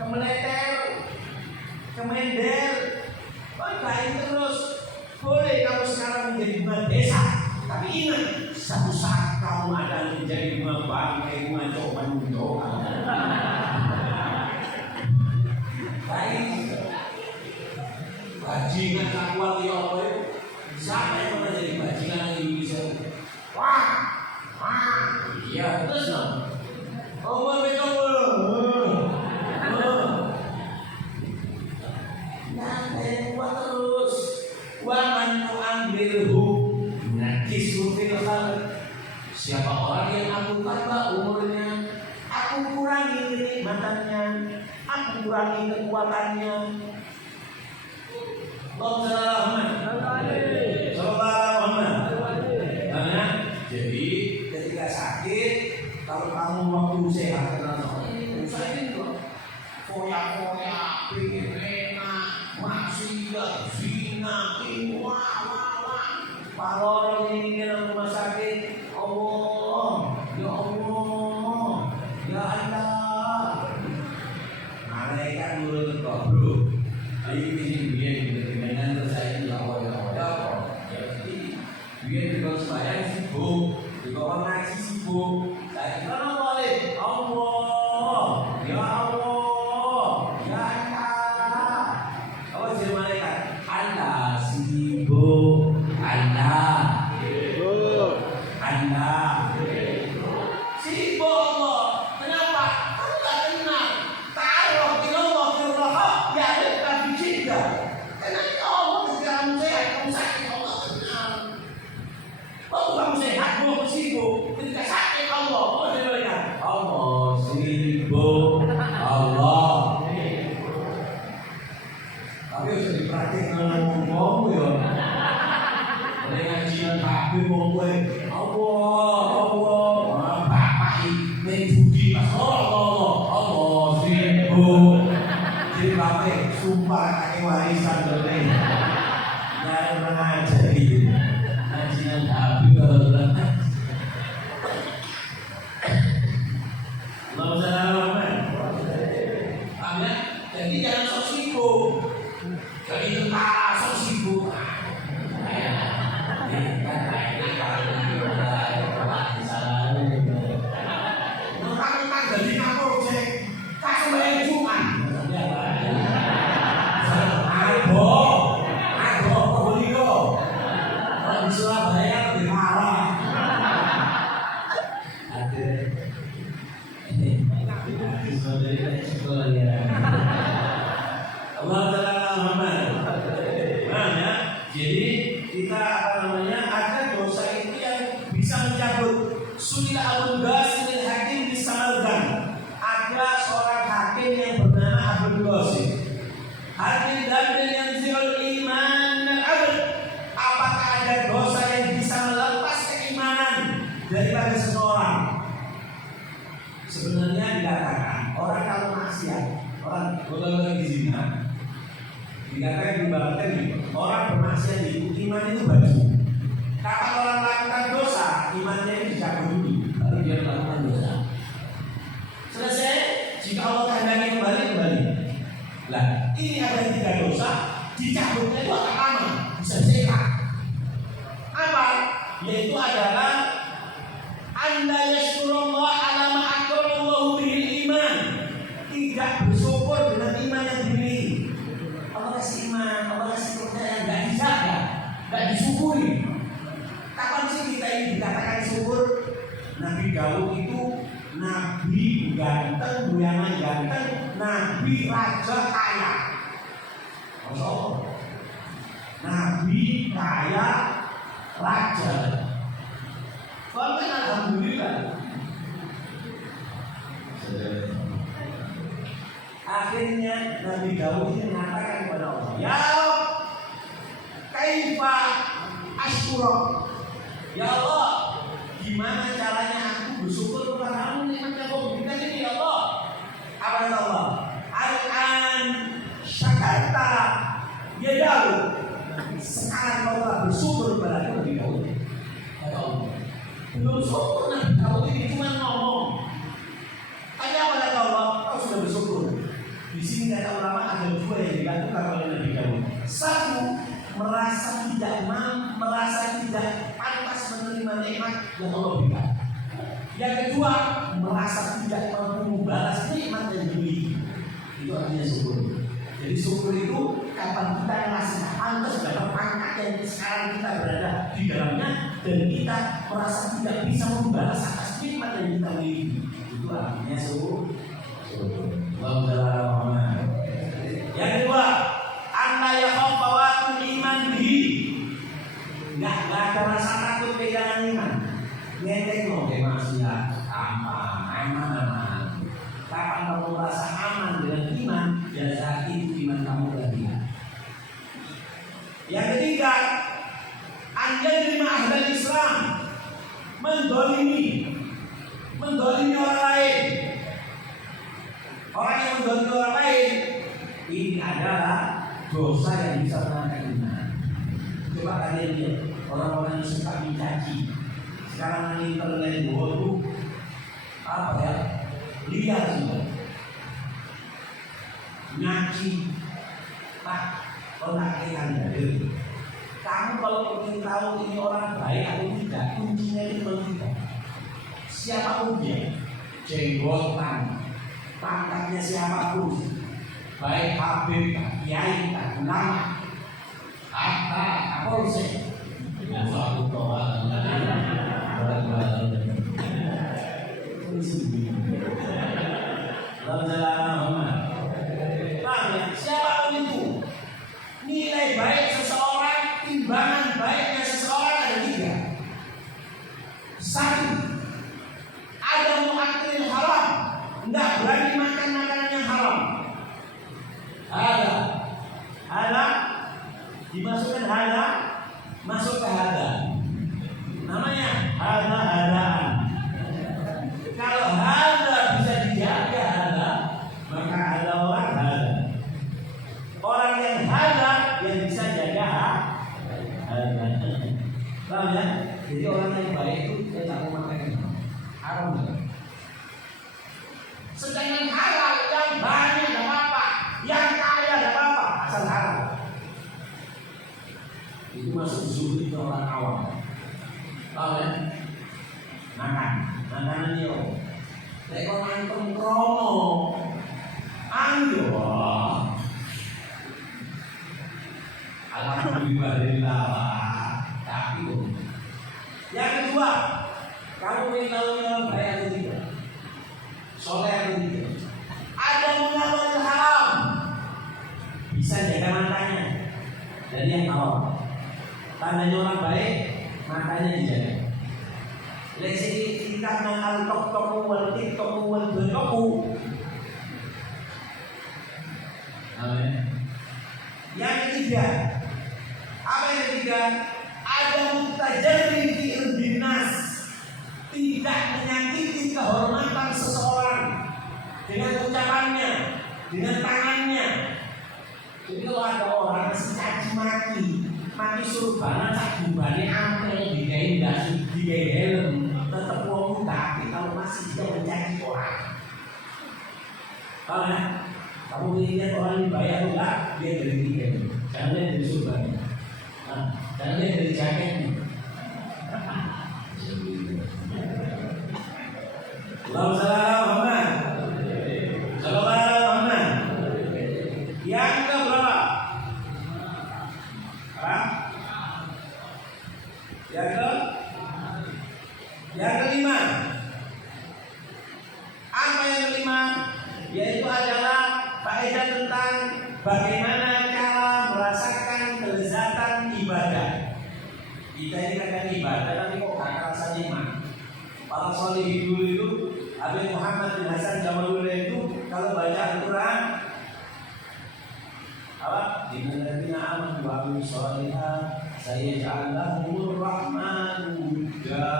kemeleter, kemender, baik terus. Boleh kamu sekarang menjadi bunga desa, tapi ingat satu saat kamu akan menjadi bunga bangkai, bunga coban doa. Baik, bajingan kakuan ya apa itu? Siapa yang pernah jadi bajingan di Indonesia? Wah, iya terus dong. Oh, mereka terus. Waman nu'ambilhu nakisu fil khalq. Siapa orang yang aku tambah umurnya, aku kurangi kenikmatannya, aku kurangi kekuatannya. Jadi ketika sakit, kalau kamu waktu sehat usahain loh, foya-foya, pengen enak, maksiat, zina, wah. Kalau ini dalam rumah sakit, Allah, ya Allah, ya Allah, malaikat turun kok bro. Ayo ini dia dengan saya ya Allah. Dia juga saya sibuk, juga orang ngaji sibuk. Saya mana boleh? Allah, ya Allah, ya Allah. Apa sih malaikat? Anda sibuk, Anda sibuk Allah. Kenapa? Kamu tak kenal. Taruh di Allah fil raha ya rifqa fi syiddah. Kenapa Allah ketika kamu sehat, kamu sakit Allah kenal. Waktu kamu sehat, kamu sibuk. Ketika sakit Allah, apa dia bilang? Allah sibuk, Allah. Tapi harus dipraktik ngomong ya. Dengan jian kabeh wong kowe. Allah, bapak iki budi Mas Allah sibuk. Dipakai sumpah kake warisan dene. Nah, ngajari. Ngajian kabeh kalau jadi jangan sok sibuk. Jadi tentara sok sibuk. Jadi kita ada dosa itu yang bisa mencabut. Sunnah Abul Qasim Hakim di Samarkand. Ada seorang hakim yang bernama Abul Qasim. Hakim dan yang zil iman abad. Apakah ada dosa yang bisa melepas keimanan daripada seseorang? Sebenarnya dikatakan orang kalau maksiat, orang di zina, dikatakan dibaratkan orang bermaksiat itu iman itu baju. Kapan orang melakukan dosa, imannya itu dicabut dulu, baru dia melakukan dosa. Selesai, jika Allah kehendaki kembali. Nah, ini ada 3 dosa, dicabutnya itu agak lama, bisa sehat. Apa? Yaitu adalah anda yashkurullah ala ma akramallahu bil iman. Tidak bersyukur dengan iman yang dimiliki. Allah kasih iman, Allah kasih kepercayaan, enggak dijaga, enggak disyukuri. Kapan sih kita ini dikatakan syukur? Nabi Daud itu nabi ganteng, buyangan ganteng, nabi raja kaya. Masya Allah. Nabi kaya, raja. Bahkan alhamdulillah. Akhirnya Nabi Daud ini mengatakan kepada Allah, ya Allah, kaifa asykuruk? Ya Allah, gimana caranya aku bersyukur kepada-Mu nikmat yang Kau berikan ini ya Allah? Apa kata Allah? Al-an syakarta ya Daud. Sekarang kau telah bersyukur kepada aku Nabi Daud. Kata Allah. Belum syukur Nabi Daud ini cuma ngomong. Tanya pada Allah, kau sudah bersyukur. Di sini kata ulama ada dua yang dilakukan oleh Nabi Daud. Satu, merasa tidak pantas menerima nikmat yang Allah berikan. Yang kedua, merasa tidak mampu membalas nikmat yang dimiliki. Itu artinya syukur. Jadi syukur itu kapan kita merasa pantas dapat pangkat yang sekarang kita berada di dalamnya dan kita merasa tidak bisa membalas atas nikmat yang kita miliki. Itu artinya syukur. Yang kedua, anta yakhafawatul iman bihi. Enggak ada rasa takut kehilangan iman. Ngenteng loh kayak maksiat, aman. Kapan kamu merasa aman dengan iman, ya saat itu iman kamu berlihat. Yang ketiga, anda terima ahli Islam, mendolimi orang lain. Orang yang mendolimi orang lain ini adalah dosa yang bisa mengangkat iman. Coba kalian lihat orang-orang yang suka mencaci. Sekarang ini internet itu apa ya? Liar juga. Ngaji Pak, kontakkan dari. Kamu kalau ingin tahu ini orang baik atau tidak, kuncinya itu kita. Siapapun dia, jenggotan, pangkatnya siapapun, baik habib, kiai, ulama, apa, kapolsek, suatu doa. Siapapun itu, nilai baik seseorang, timbangan baiknya seseorang ada tiga. Satu, ada mu'akkilil haram, enggak berani makan makanan yang haram. Ada, dimasukkan hada, masuk ke hada. Namanya hada-hadaan. Kalau hada bisa dijaga hada, maka ada orang hada. Orang yang hada yang bisa jaga hada. Paham ya? Jadi orang yang baik itu dia tak mau makan haram. Sedangkan halal yang banyak tidak apa-apa, yang kaya tidak apa-apa, asal halal. Itu masuk zuhud orang awam. Tahu ya? Makanan yo. Lek kok nangkem kromo. Ayo. Alhamdulillah. Tapi yang kedua, kamu ingin tahu orang baik atau tidak? Soleh atau tidak? Ada munawwal haram. Bisa jaga matanya. Dari yang awal. Tandanya orang baik, matanya dijaga. Lesi kita mengenal tok-tok wal tiktok wal bertoku. Yang ketiga, apa yang ketiga? Ada mutajarrin fi irdinas, tidak menyakiti kehormatan seseorang dengan ucapannya, dengan tangannya. Jadi kalau ada orang caci maki suruh banget cak bubane ampel digawe dasi digawe helm tetep wong tapi kalau masih dia mencaci orang. Kalau kamu lihat orang yang bayar enggak dia dari tiket, jangan lihat dari surban, jangan lihat dari jaketnya. Allahumma shalli ala Muhammad. Sallallahu alaihi Muhammad. Yang keberapa? Yang kelima. Apa yang kelima? Yaitu adalah faedah tentang bagaimana cara merasakan kelezatan ibadah. Kita ini kadang ibadah tapi kok gak terasa nikmat. Para sholihin dulu itu Habib Muhammad bin Hasan Jamaludin itu kalau baca Al-Quran saya ja'alahumur rahman Buddha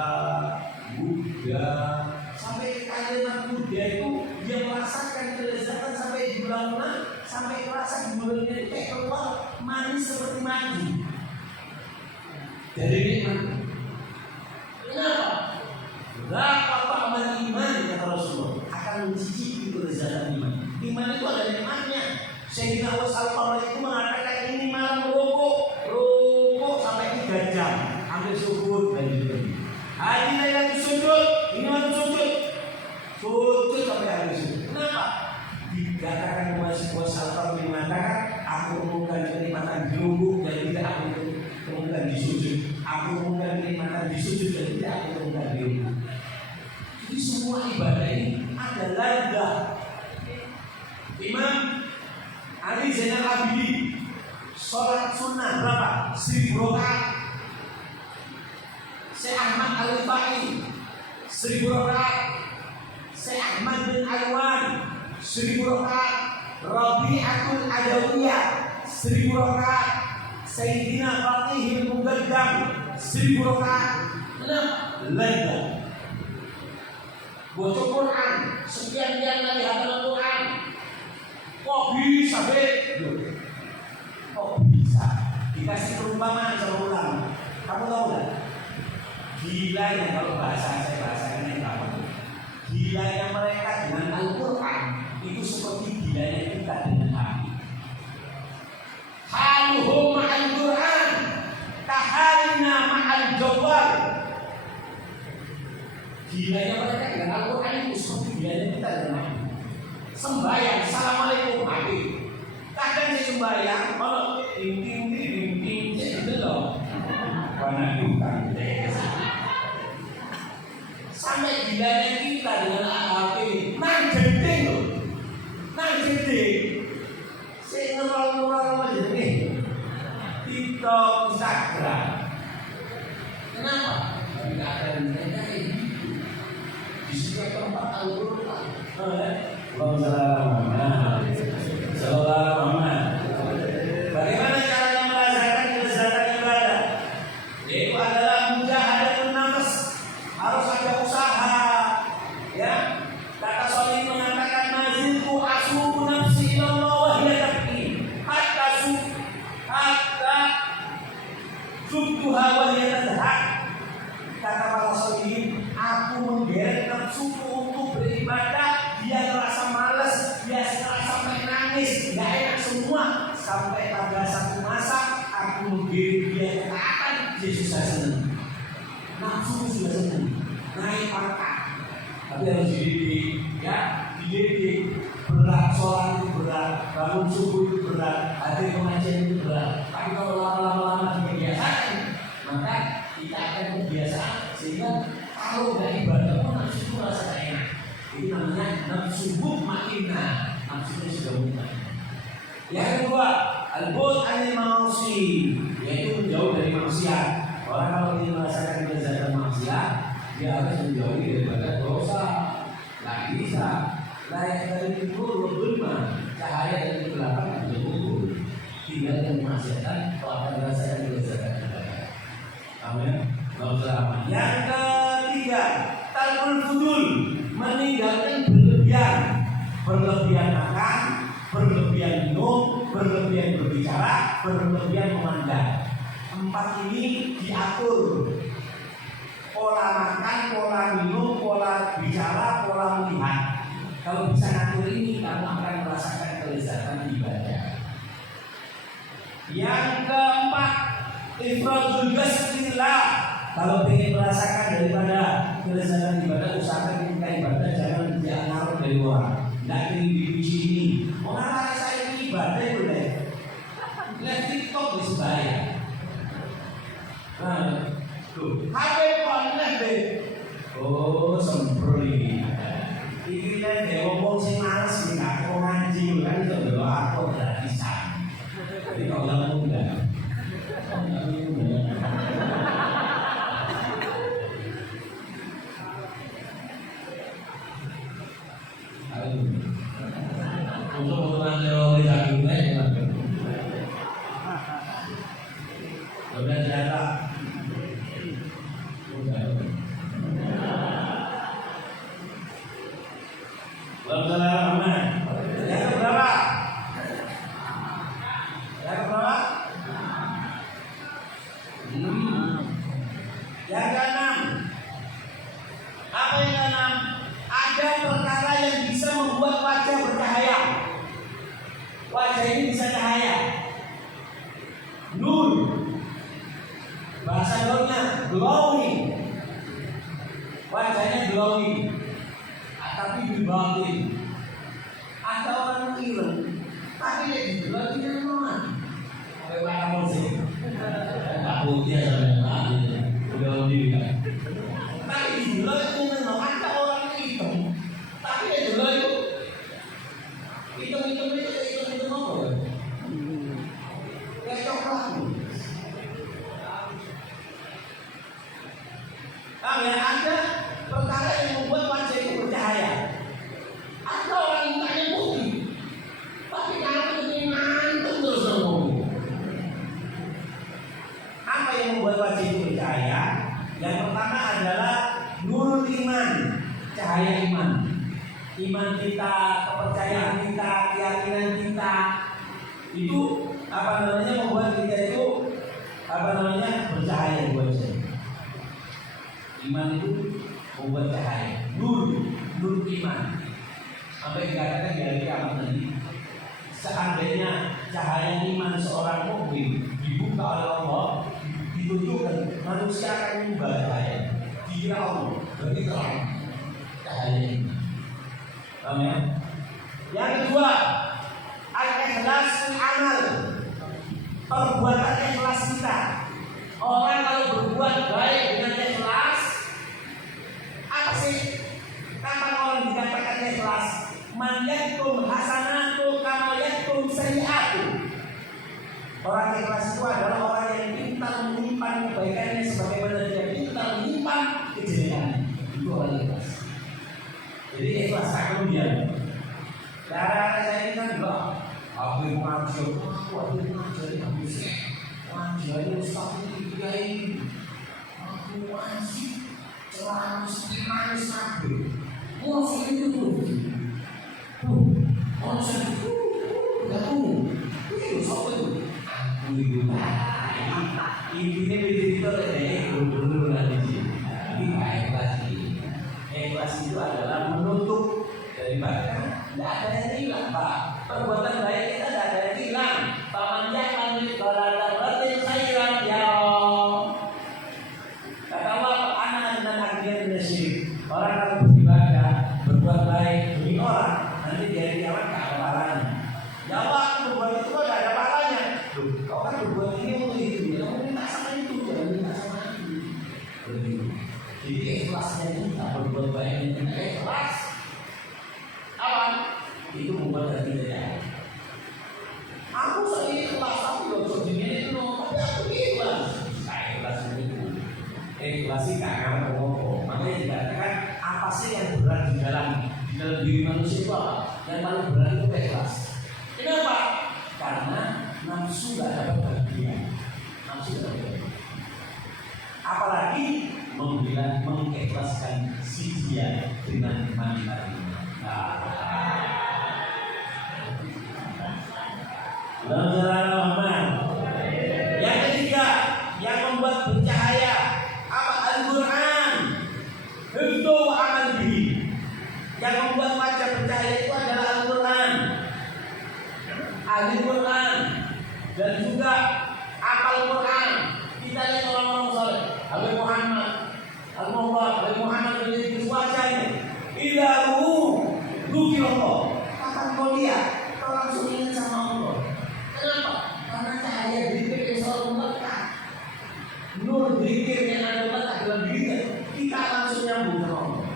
sampai kalimat Buddha itu dia merasakan kelezatan sampai diulang-ulang sampai merasa mulutnya kayak keluar manis seperti madu dari nikmat. Kenapa? Apa amal iman kata Rasulullah akan mencicipi kelezatan iman. Iman itu ada nikmatnya. Sayyidina Abu Al-Qarni itu mengatakan ini malam rokok sampai 3 jam ambil sujud dan gitu. Hari ini lagi sujud, ini mau sujud sampai habis sujud. Kenapa? Dikatakan Abu Al-Qarni mengatakan aku menemukan kenikmatan di rukuk dan tidak aku temukan di sujud. Aku menemukan kenikmatan di sujud dan tidak aku temukan di rukuk. Jadi semua ibadah ini ada ladha. Imam Ali Zainal Abidin sholat sunnah berapa? 1000 rakaat. Syekh Ahmad Al-Rifai 1000 rakaat. Syekh Ahmad bin Alwan 1000 rakaat. Rabi'atul Adawiyah 1000 rakaat. Sayyidina Fatih bin Mugaddam 1000 rakaat. Kenapa? Ladha. Baca Quran sekian kali hafal Quran. Kok bisa Kok bisa? Dikasih perumpamaan sama ulama. Kamu tahu nggak? Gilanya kalau bahasa ini kamu. Gilanya mereka dengan Al-Quran itu seperti gilanya kita dengan api. Haluhum ma'al Quran, kahalina ma'al jawar. Gilanya mereka dengan Al-Quran itu seperti gilanya kita dengan api. Sembahyang, assalamualaikum Habib. Kadang saya sembahyang, kalau ting itu loh. Karena bukan sampai gilanya kita dengan Habib. Nang jeding loh, nang jeding. Saya ngeral aja nih. TikTok, Instagram. Kenapa? Tidak ada mereka ini. Di setiap tempat Al-Quran. Bagaimana caranya merasakan kelezatan ibadah? Yaitu adalah mujahadatun nafs. Harus ada usaha. Ya. Kata Sholih mengatakan nazilku asubu nafsi ilallah wa hiya tabki. Hatta subtuha wa hiya tadhak. Kata para Sholih, aku menggeret nafsuku untuk beribadah. Dia merasa malas, dia sampai nangis, nggak enak semua. Sampai pada satu masa aku menggiring dia ketaatan, dia susah senang. Nafsu sudah senang, naik pangkat. Tapi harus dididik, ya, dididik. Berat, sholat itu berat, bangun subuh itu berat, hadir pengajian itu berat. Tapi kalau lama-lama dibiasakan, maka kita akan kebiasaan sehingga kalau nggak ibadah pun nafsu itu merasa enak. Ini namanya nafsu mutmainnah, nafsunya sudah mutmainnah. Yang kedua, al-bu'd 'anil ma'asi, yaitu menjauh dari maksiat. Orang kalau ingin merasakan kelezatan maksiat, dia harus menjauhi daripada dosa. Nggak bisa. Layak dari timur berbulma, cahaya dari kegelapan menjemput. Tinggal yang maksiatan, kalau akan merasakan kelezatan ibadah. Amin. Yang ketiga, talqul fudul, meninggalkan berlebihan makan, berlebihan minum, berlebihan berbicara, berlebihan memandang. 4 ini diatur. Pola makan, pola minum, pola bicara, pola melihat. Kalau bisa ngatur ini, kamu akan merasakan kelezatan ibadah. Yang keempat, ifradul ghusl. Kalau ingin merasakan daripada kelezatan ibadah, usahakan ketika ibadah jangan dianggap dari orang. Tidak ingin dipuji ini. Orang saya ini ibadah boleh. Lihat TikTok di sebaya. Nah, tuh, HP online deh. Oh, sempurna. Ini kan ngomong sih males sih, nggak mau ngaji kan itu doa aku gratisan. Jadi kalau nggak mudah. Untuk potongan teori agama ya. Kemudian Belum salah. Yang keberapa? Yang keberapa? Yang keenam. Apa yang keenam? Ada perkara yang bisa membuat wajah bercahaya. Wajah ini bisa cahaya. Nur. Bahasa gaulnya glowing. Wajahnya glowing. Tapi dibatin. Ada orang ireng, tapi dia dibatin yang mana? Apa yang kamu sih? Tak putih sama udah lebih kan. Tapi dibatin yang mana? Ada orang hitam, tapi dia dibatin. Hitam apa? Kayak coklat. Ada perkara yang membuat wajah itu bercahaya. Ada orang yang tanya putih, tapi kalau ini ngantuk terus ngomong. Apa yang membuat wajah itu bercahaya? Yang pertama adalah nurul iman, cahaya iman. Iman kita, kepercayaan kita, keyakinan kita, itu membuat kita itu bercahaya di wajah. Iman itu membuat cahaya, nur iman. Sampai dikatakan di hari kiamat nanti, seandainya cahaya iman seorang mukmin dibuka oleh Allah, ditunjukkan manusia akan mengubah cahaya. Dikira Allah, berarti terang cahaya ini. Paham ya? Yang kedua, al-ikhlas amal, perbuatan ikhlas kita. Orang kalau berbuat baik dengan ikhlas, apa sih? Kapan orang dikatakan ikhlas? Man yakum hasanatu kama yakum sayyi'atu. Orang ikhlas itu adalah orang yang pintar menyimpan kebaikannya sebagaimana dia pintar menyimpan kejelekannya. Itu orang ikhlas. Jadi ikhlas kemudian. Cara saya ini kan enggak. Aku ngajar, aku ngajar habis. Ngajar ustaz ini kiai. Aku wajib selalu manis kabeh. Musuh itu tuh. Musuh itu. Itu siapa itu? Aku itu. Intinya begitu deh, dulu nanti sih. Ini ikhlas ini. Ikhlas itu adalah menutup daripada tidak ada yang hilang, Pak. Perbuatan baik kita tidak ada yang hilang. Paman jangan berada batin khairan ya. Kata Allah, anak dan akhirnya syirik. Orang kalau beribadah, berbuat baik demi orang, nanti dia kiamat tak ada pahalanya. Ya Allah, aku berbuat itu kok tidak ada pahalanya. Loh, kau kan berbuat ini untuk itu, kamu minta sama itu, jangan minta sama itu. Begitu. Jadi ikhlasnya kita berbuat baik dengan ikhlas. Apa? Itu membuat hati kita. Aku ikhlas, aku loh jadi itu, tapi aku ikhlas. Nah, ikhlas itu. Ikhlas sih karena ngomong. Makanya dikatakan apa sih yang berat di dalam diri manusia itu apa? Yang paling berat itu ikhlas. Kenapa? Karena nafsu gak dapat bagian. Nafsu gak dapat bagian. Apalagi mengikhlaskan si dia dengan iman. Yang ketiga, yang membuat bercahaya apa? Al-Quran. Hifdzu amal bihi. Yang membuat wajah bercahaya itu adalah Al-Quran. Al-Quran dan juga apal Quran. Kita lihat orang-orang saleh, Habib Muhammad, Habib Muhammad menjadi wajahnya. Ilahu dzikrillah. Kapan kau lihat, kau langsung ingat sama Allah. Kenapa? Karena cahaya zikir yang selalu melekat. Nur zikir yang ada melekat dalam diri kita langsung nyambung sama Allah.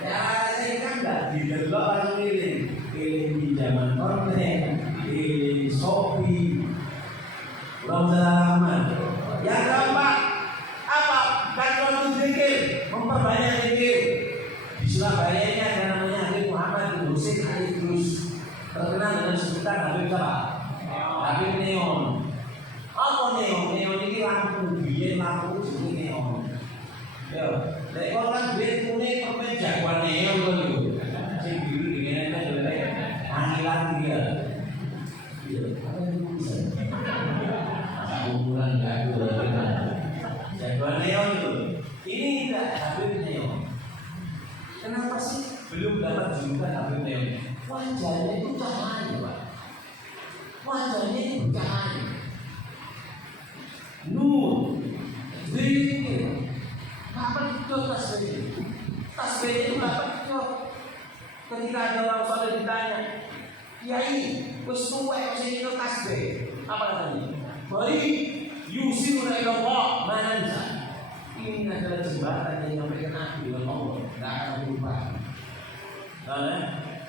Ya, saya kan enggak didelok langsung keliling di zaman online, di Shopee, Ramzan. Yang keempat, apa? Kasratu zikir, memperbanyak zikir. Di Surabaya ini ada namanya Habib Muhammad bin Husain Ali Idrus, terkenal dengan sebutan Habib apa? Habib Neon. Apa neon? Neon ini lampu, biyen lampu jadi neon. Ya, lek orang duit kuning permen jagoan neon lho. Sing beliau dapat julukan Habib Neon. Wajahnya itu cahaya, Pak. Wajahnya itu cahaya. Nur, zikir. Kapan itu tasbih? Tasbih itu kapan itu? Ketika ada orang soleh ditanya, Kiai, wis tuwek sing itu tasbih. Apa katanya? Baik, yusiruna ila Allah mananza. Ini adalah jembatan yang menyampaikan aku dengan Allah. Tidak akan berubah.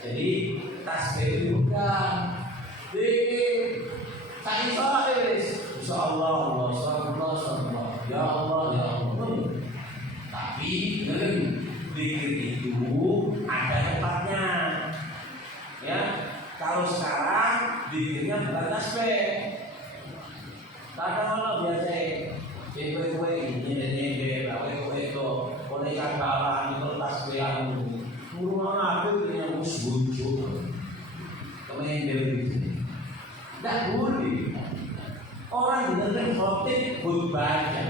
Jadi tasbih itu bukan zikir. Saya sholat insya Allah, Allah, ya Allah, ya Allah. Tapi zikir itu ada tempatnya. Ya, kalau sekarang zikirnya bukan tasbih. Kadang orang biasa kue ini, kue itu, konekan kalah itu tasbih yang rumah aku yang musuh. Kemudian dia begini. Tidak boleh. Orang dengar khotib berbaca.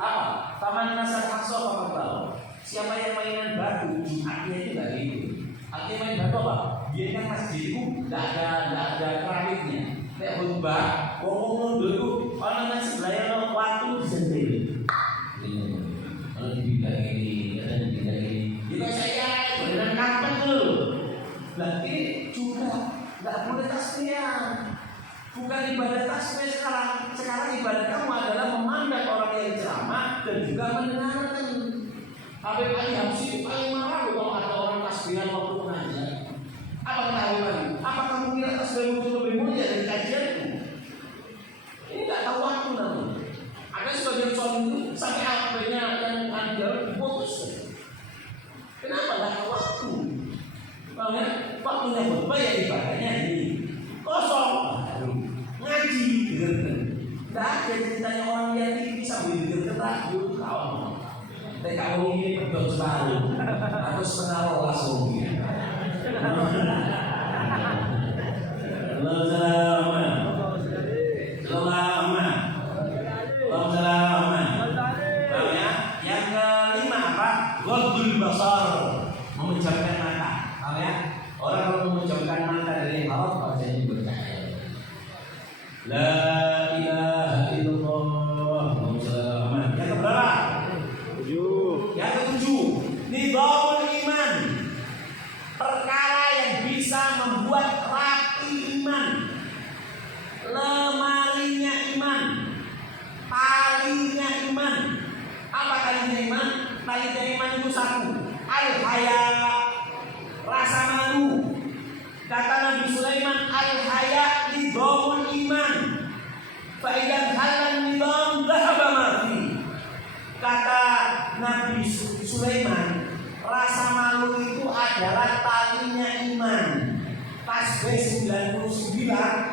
Apa? Taman Nasar Aqsa apa tahu? Siapa yang mainan batu, Jumatnya itu tidak gitu. Artinya main batu apa? Dia kan masjid itu tidak ada keramiknya. Kayak khutbah, ngomong dulu. Orang yang sebelahnya waktu sendiri. Kalau di bidang ini, ada di bidang ini. Jika saya benar kapan dulu? Berarti juga tidak boleh tasbihan. Bukan ibadah tasbih sekarang. Sekarang ibadah kamu adalah memandang orang yang ceramah dan juga mendengarkan. Habib Ali Hamsi paling marah kalau ada orang tasbihan waktu pengajian. Apa kata Habib Ali? Apa kamu kira tasbih itu lebih mulia dari kajianku? Ini tidak tahu waktu namanya. Ada sebagian soal itu sampai HP-nya yang ada diputus. Kenapa tidak tahu waktu? Makanya waktunya berubah ya ibadahnya ini kosong. Ngaji, tidak ada ceritanya orang yang bisa berdiri radio kawan. TKO ini pedot selalu atau setengah rolas mungkin. Yang kelima apa? Ghadul basar, memejamkan mata. Ya? Orang kalau memejamkan mata dari haram pasti diberkahi. La ilaha illallah. Yang keberapa? Yang ketujuh, nidhamul iman. Perkara yang bisa membuat rapi iman. Lemarinya iman. Talinya iman. Apa talinya iman? Talinya iman itu satu. Al-haya, rasa malu. Kata Nabi Sulaiman, al-haya nidhamul iman. Fa'idan halan nidham dhahaba ma fi. Kata Nabi Sulaiman, rasa malu itu adalah talinya iman. Tasbih 99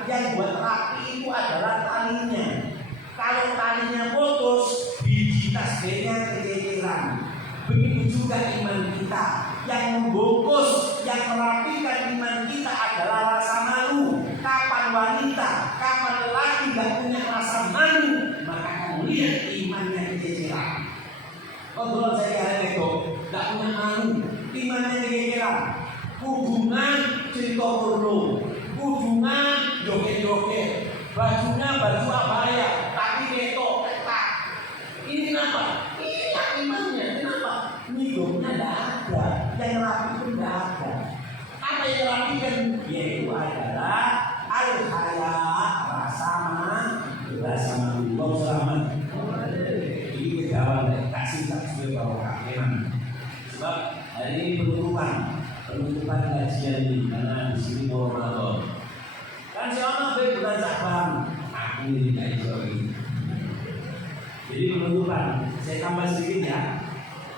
yang buat rapi itu adalah talinya. Kalau talinya putus, biji tasbihnya kececilan. Begitu juga iman kita. Yang membungkus, yang merapikan iman kita adalah rasa malu. Kapan wanita, kapan lelaki tidak punya rasa malu, maka kamu lihat imannya kececilan. Kontrol saya itu tidak punya malu, imannya kececilan. Hubungan cerita porno, hubungan joget-joget, bajunya baju abaya, tapi ketok ketak. Ini kenapa? Hilang imannya. Kenapa? Hidupnya tidak ada, yang rapi pun tidak ada. Apa yang rapi kan? Yaitu adalah al-haya, rasa malu. Allah selamat. Ini kegawan kasih sebagai barokah. Sebab hari ini penutupan kajian ini karena di sini Ramadan. Kan si orang bukan Sya'ban, aku ini tidak ini. Jadi penutupan, saya tambah sedikit ya.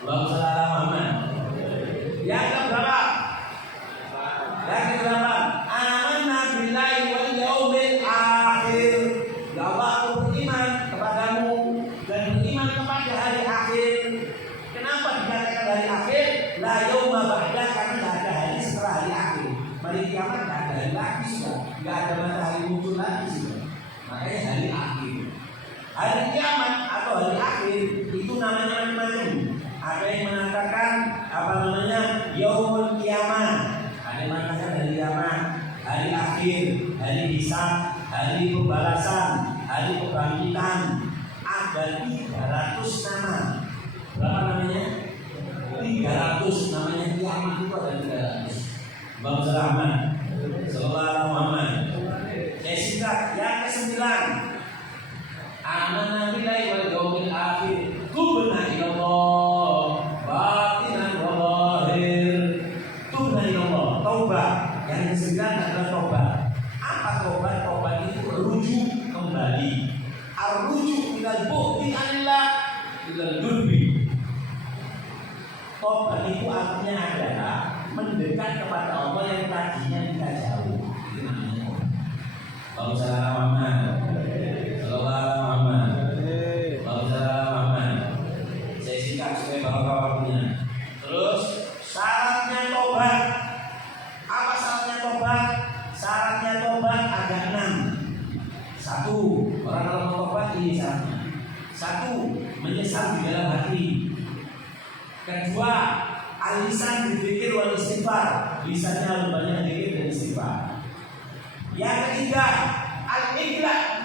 Allahumma shalli ala Muhammad. Yang keberapa? Yang keberapa? Amanna billahi wal yaumil akhir. Ya Allah, aku beriman kepadamu dan beriman kepada hari akhir. Kenapa dikatakan hari akhir? La yauma ba'da, karena tidak ada hari setelah hari akhir. Hari kiamat tidak ada hari lagi sudah, tidak ada matahari muncul lagi sudah. Makanya hari akhir. Hari kiamat atau hari akhir itu namanya macam-macam. Ada yang mengatakan apa namanya yaumul qiyamah. kiamat. Hari maknanya hari kiamat, hari akhir, hari hisab, hari pembalasan, hari kebangkitan. Ada 300 nama. Berapa namanya? 300 namanya kiamat itu ada 300. Bang Rahman, Sallallahu Muhammad. Saya singkat yang ke-9. Amanah billahi wal yaumil akhir. Tubna ilallah batinan wa zahir. Tubna ilallah, taubat. Yang ke-9 adalah taubat. Apa taubat? Taubat itu rujuk kembali. Ar-rujuk minal bu'di anillah ilal durbi. Taubat itu artinya adalah mendekat kepada Allah yang tadinya kita jauh. Itu namanya taubat. Bang Muhammad, Sallallahu Muhammad, Bang Muhammad. Saya singkat supaya bapak waktunya. Terus syaratnya taubat. Apa syaratnya taubat? Syaratnya taubat ada 6. 1, orang kalau mau taubat ini syaratnya. 1, menyesal di dalam hati. Kedua, alisan berzikir wal istighfar. Lisannya harus banyak zikir dan istighfar. Yang ketiga, al-ikhlas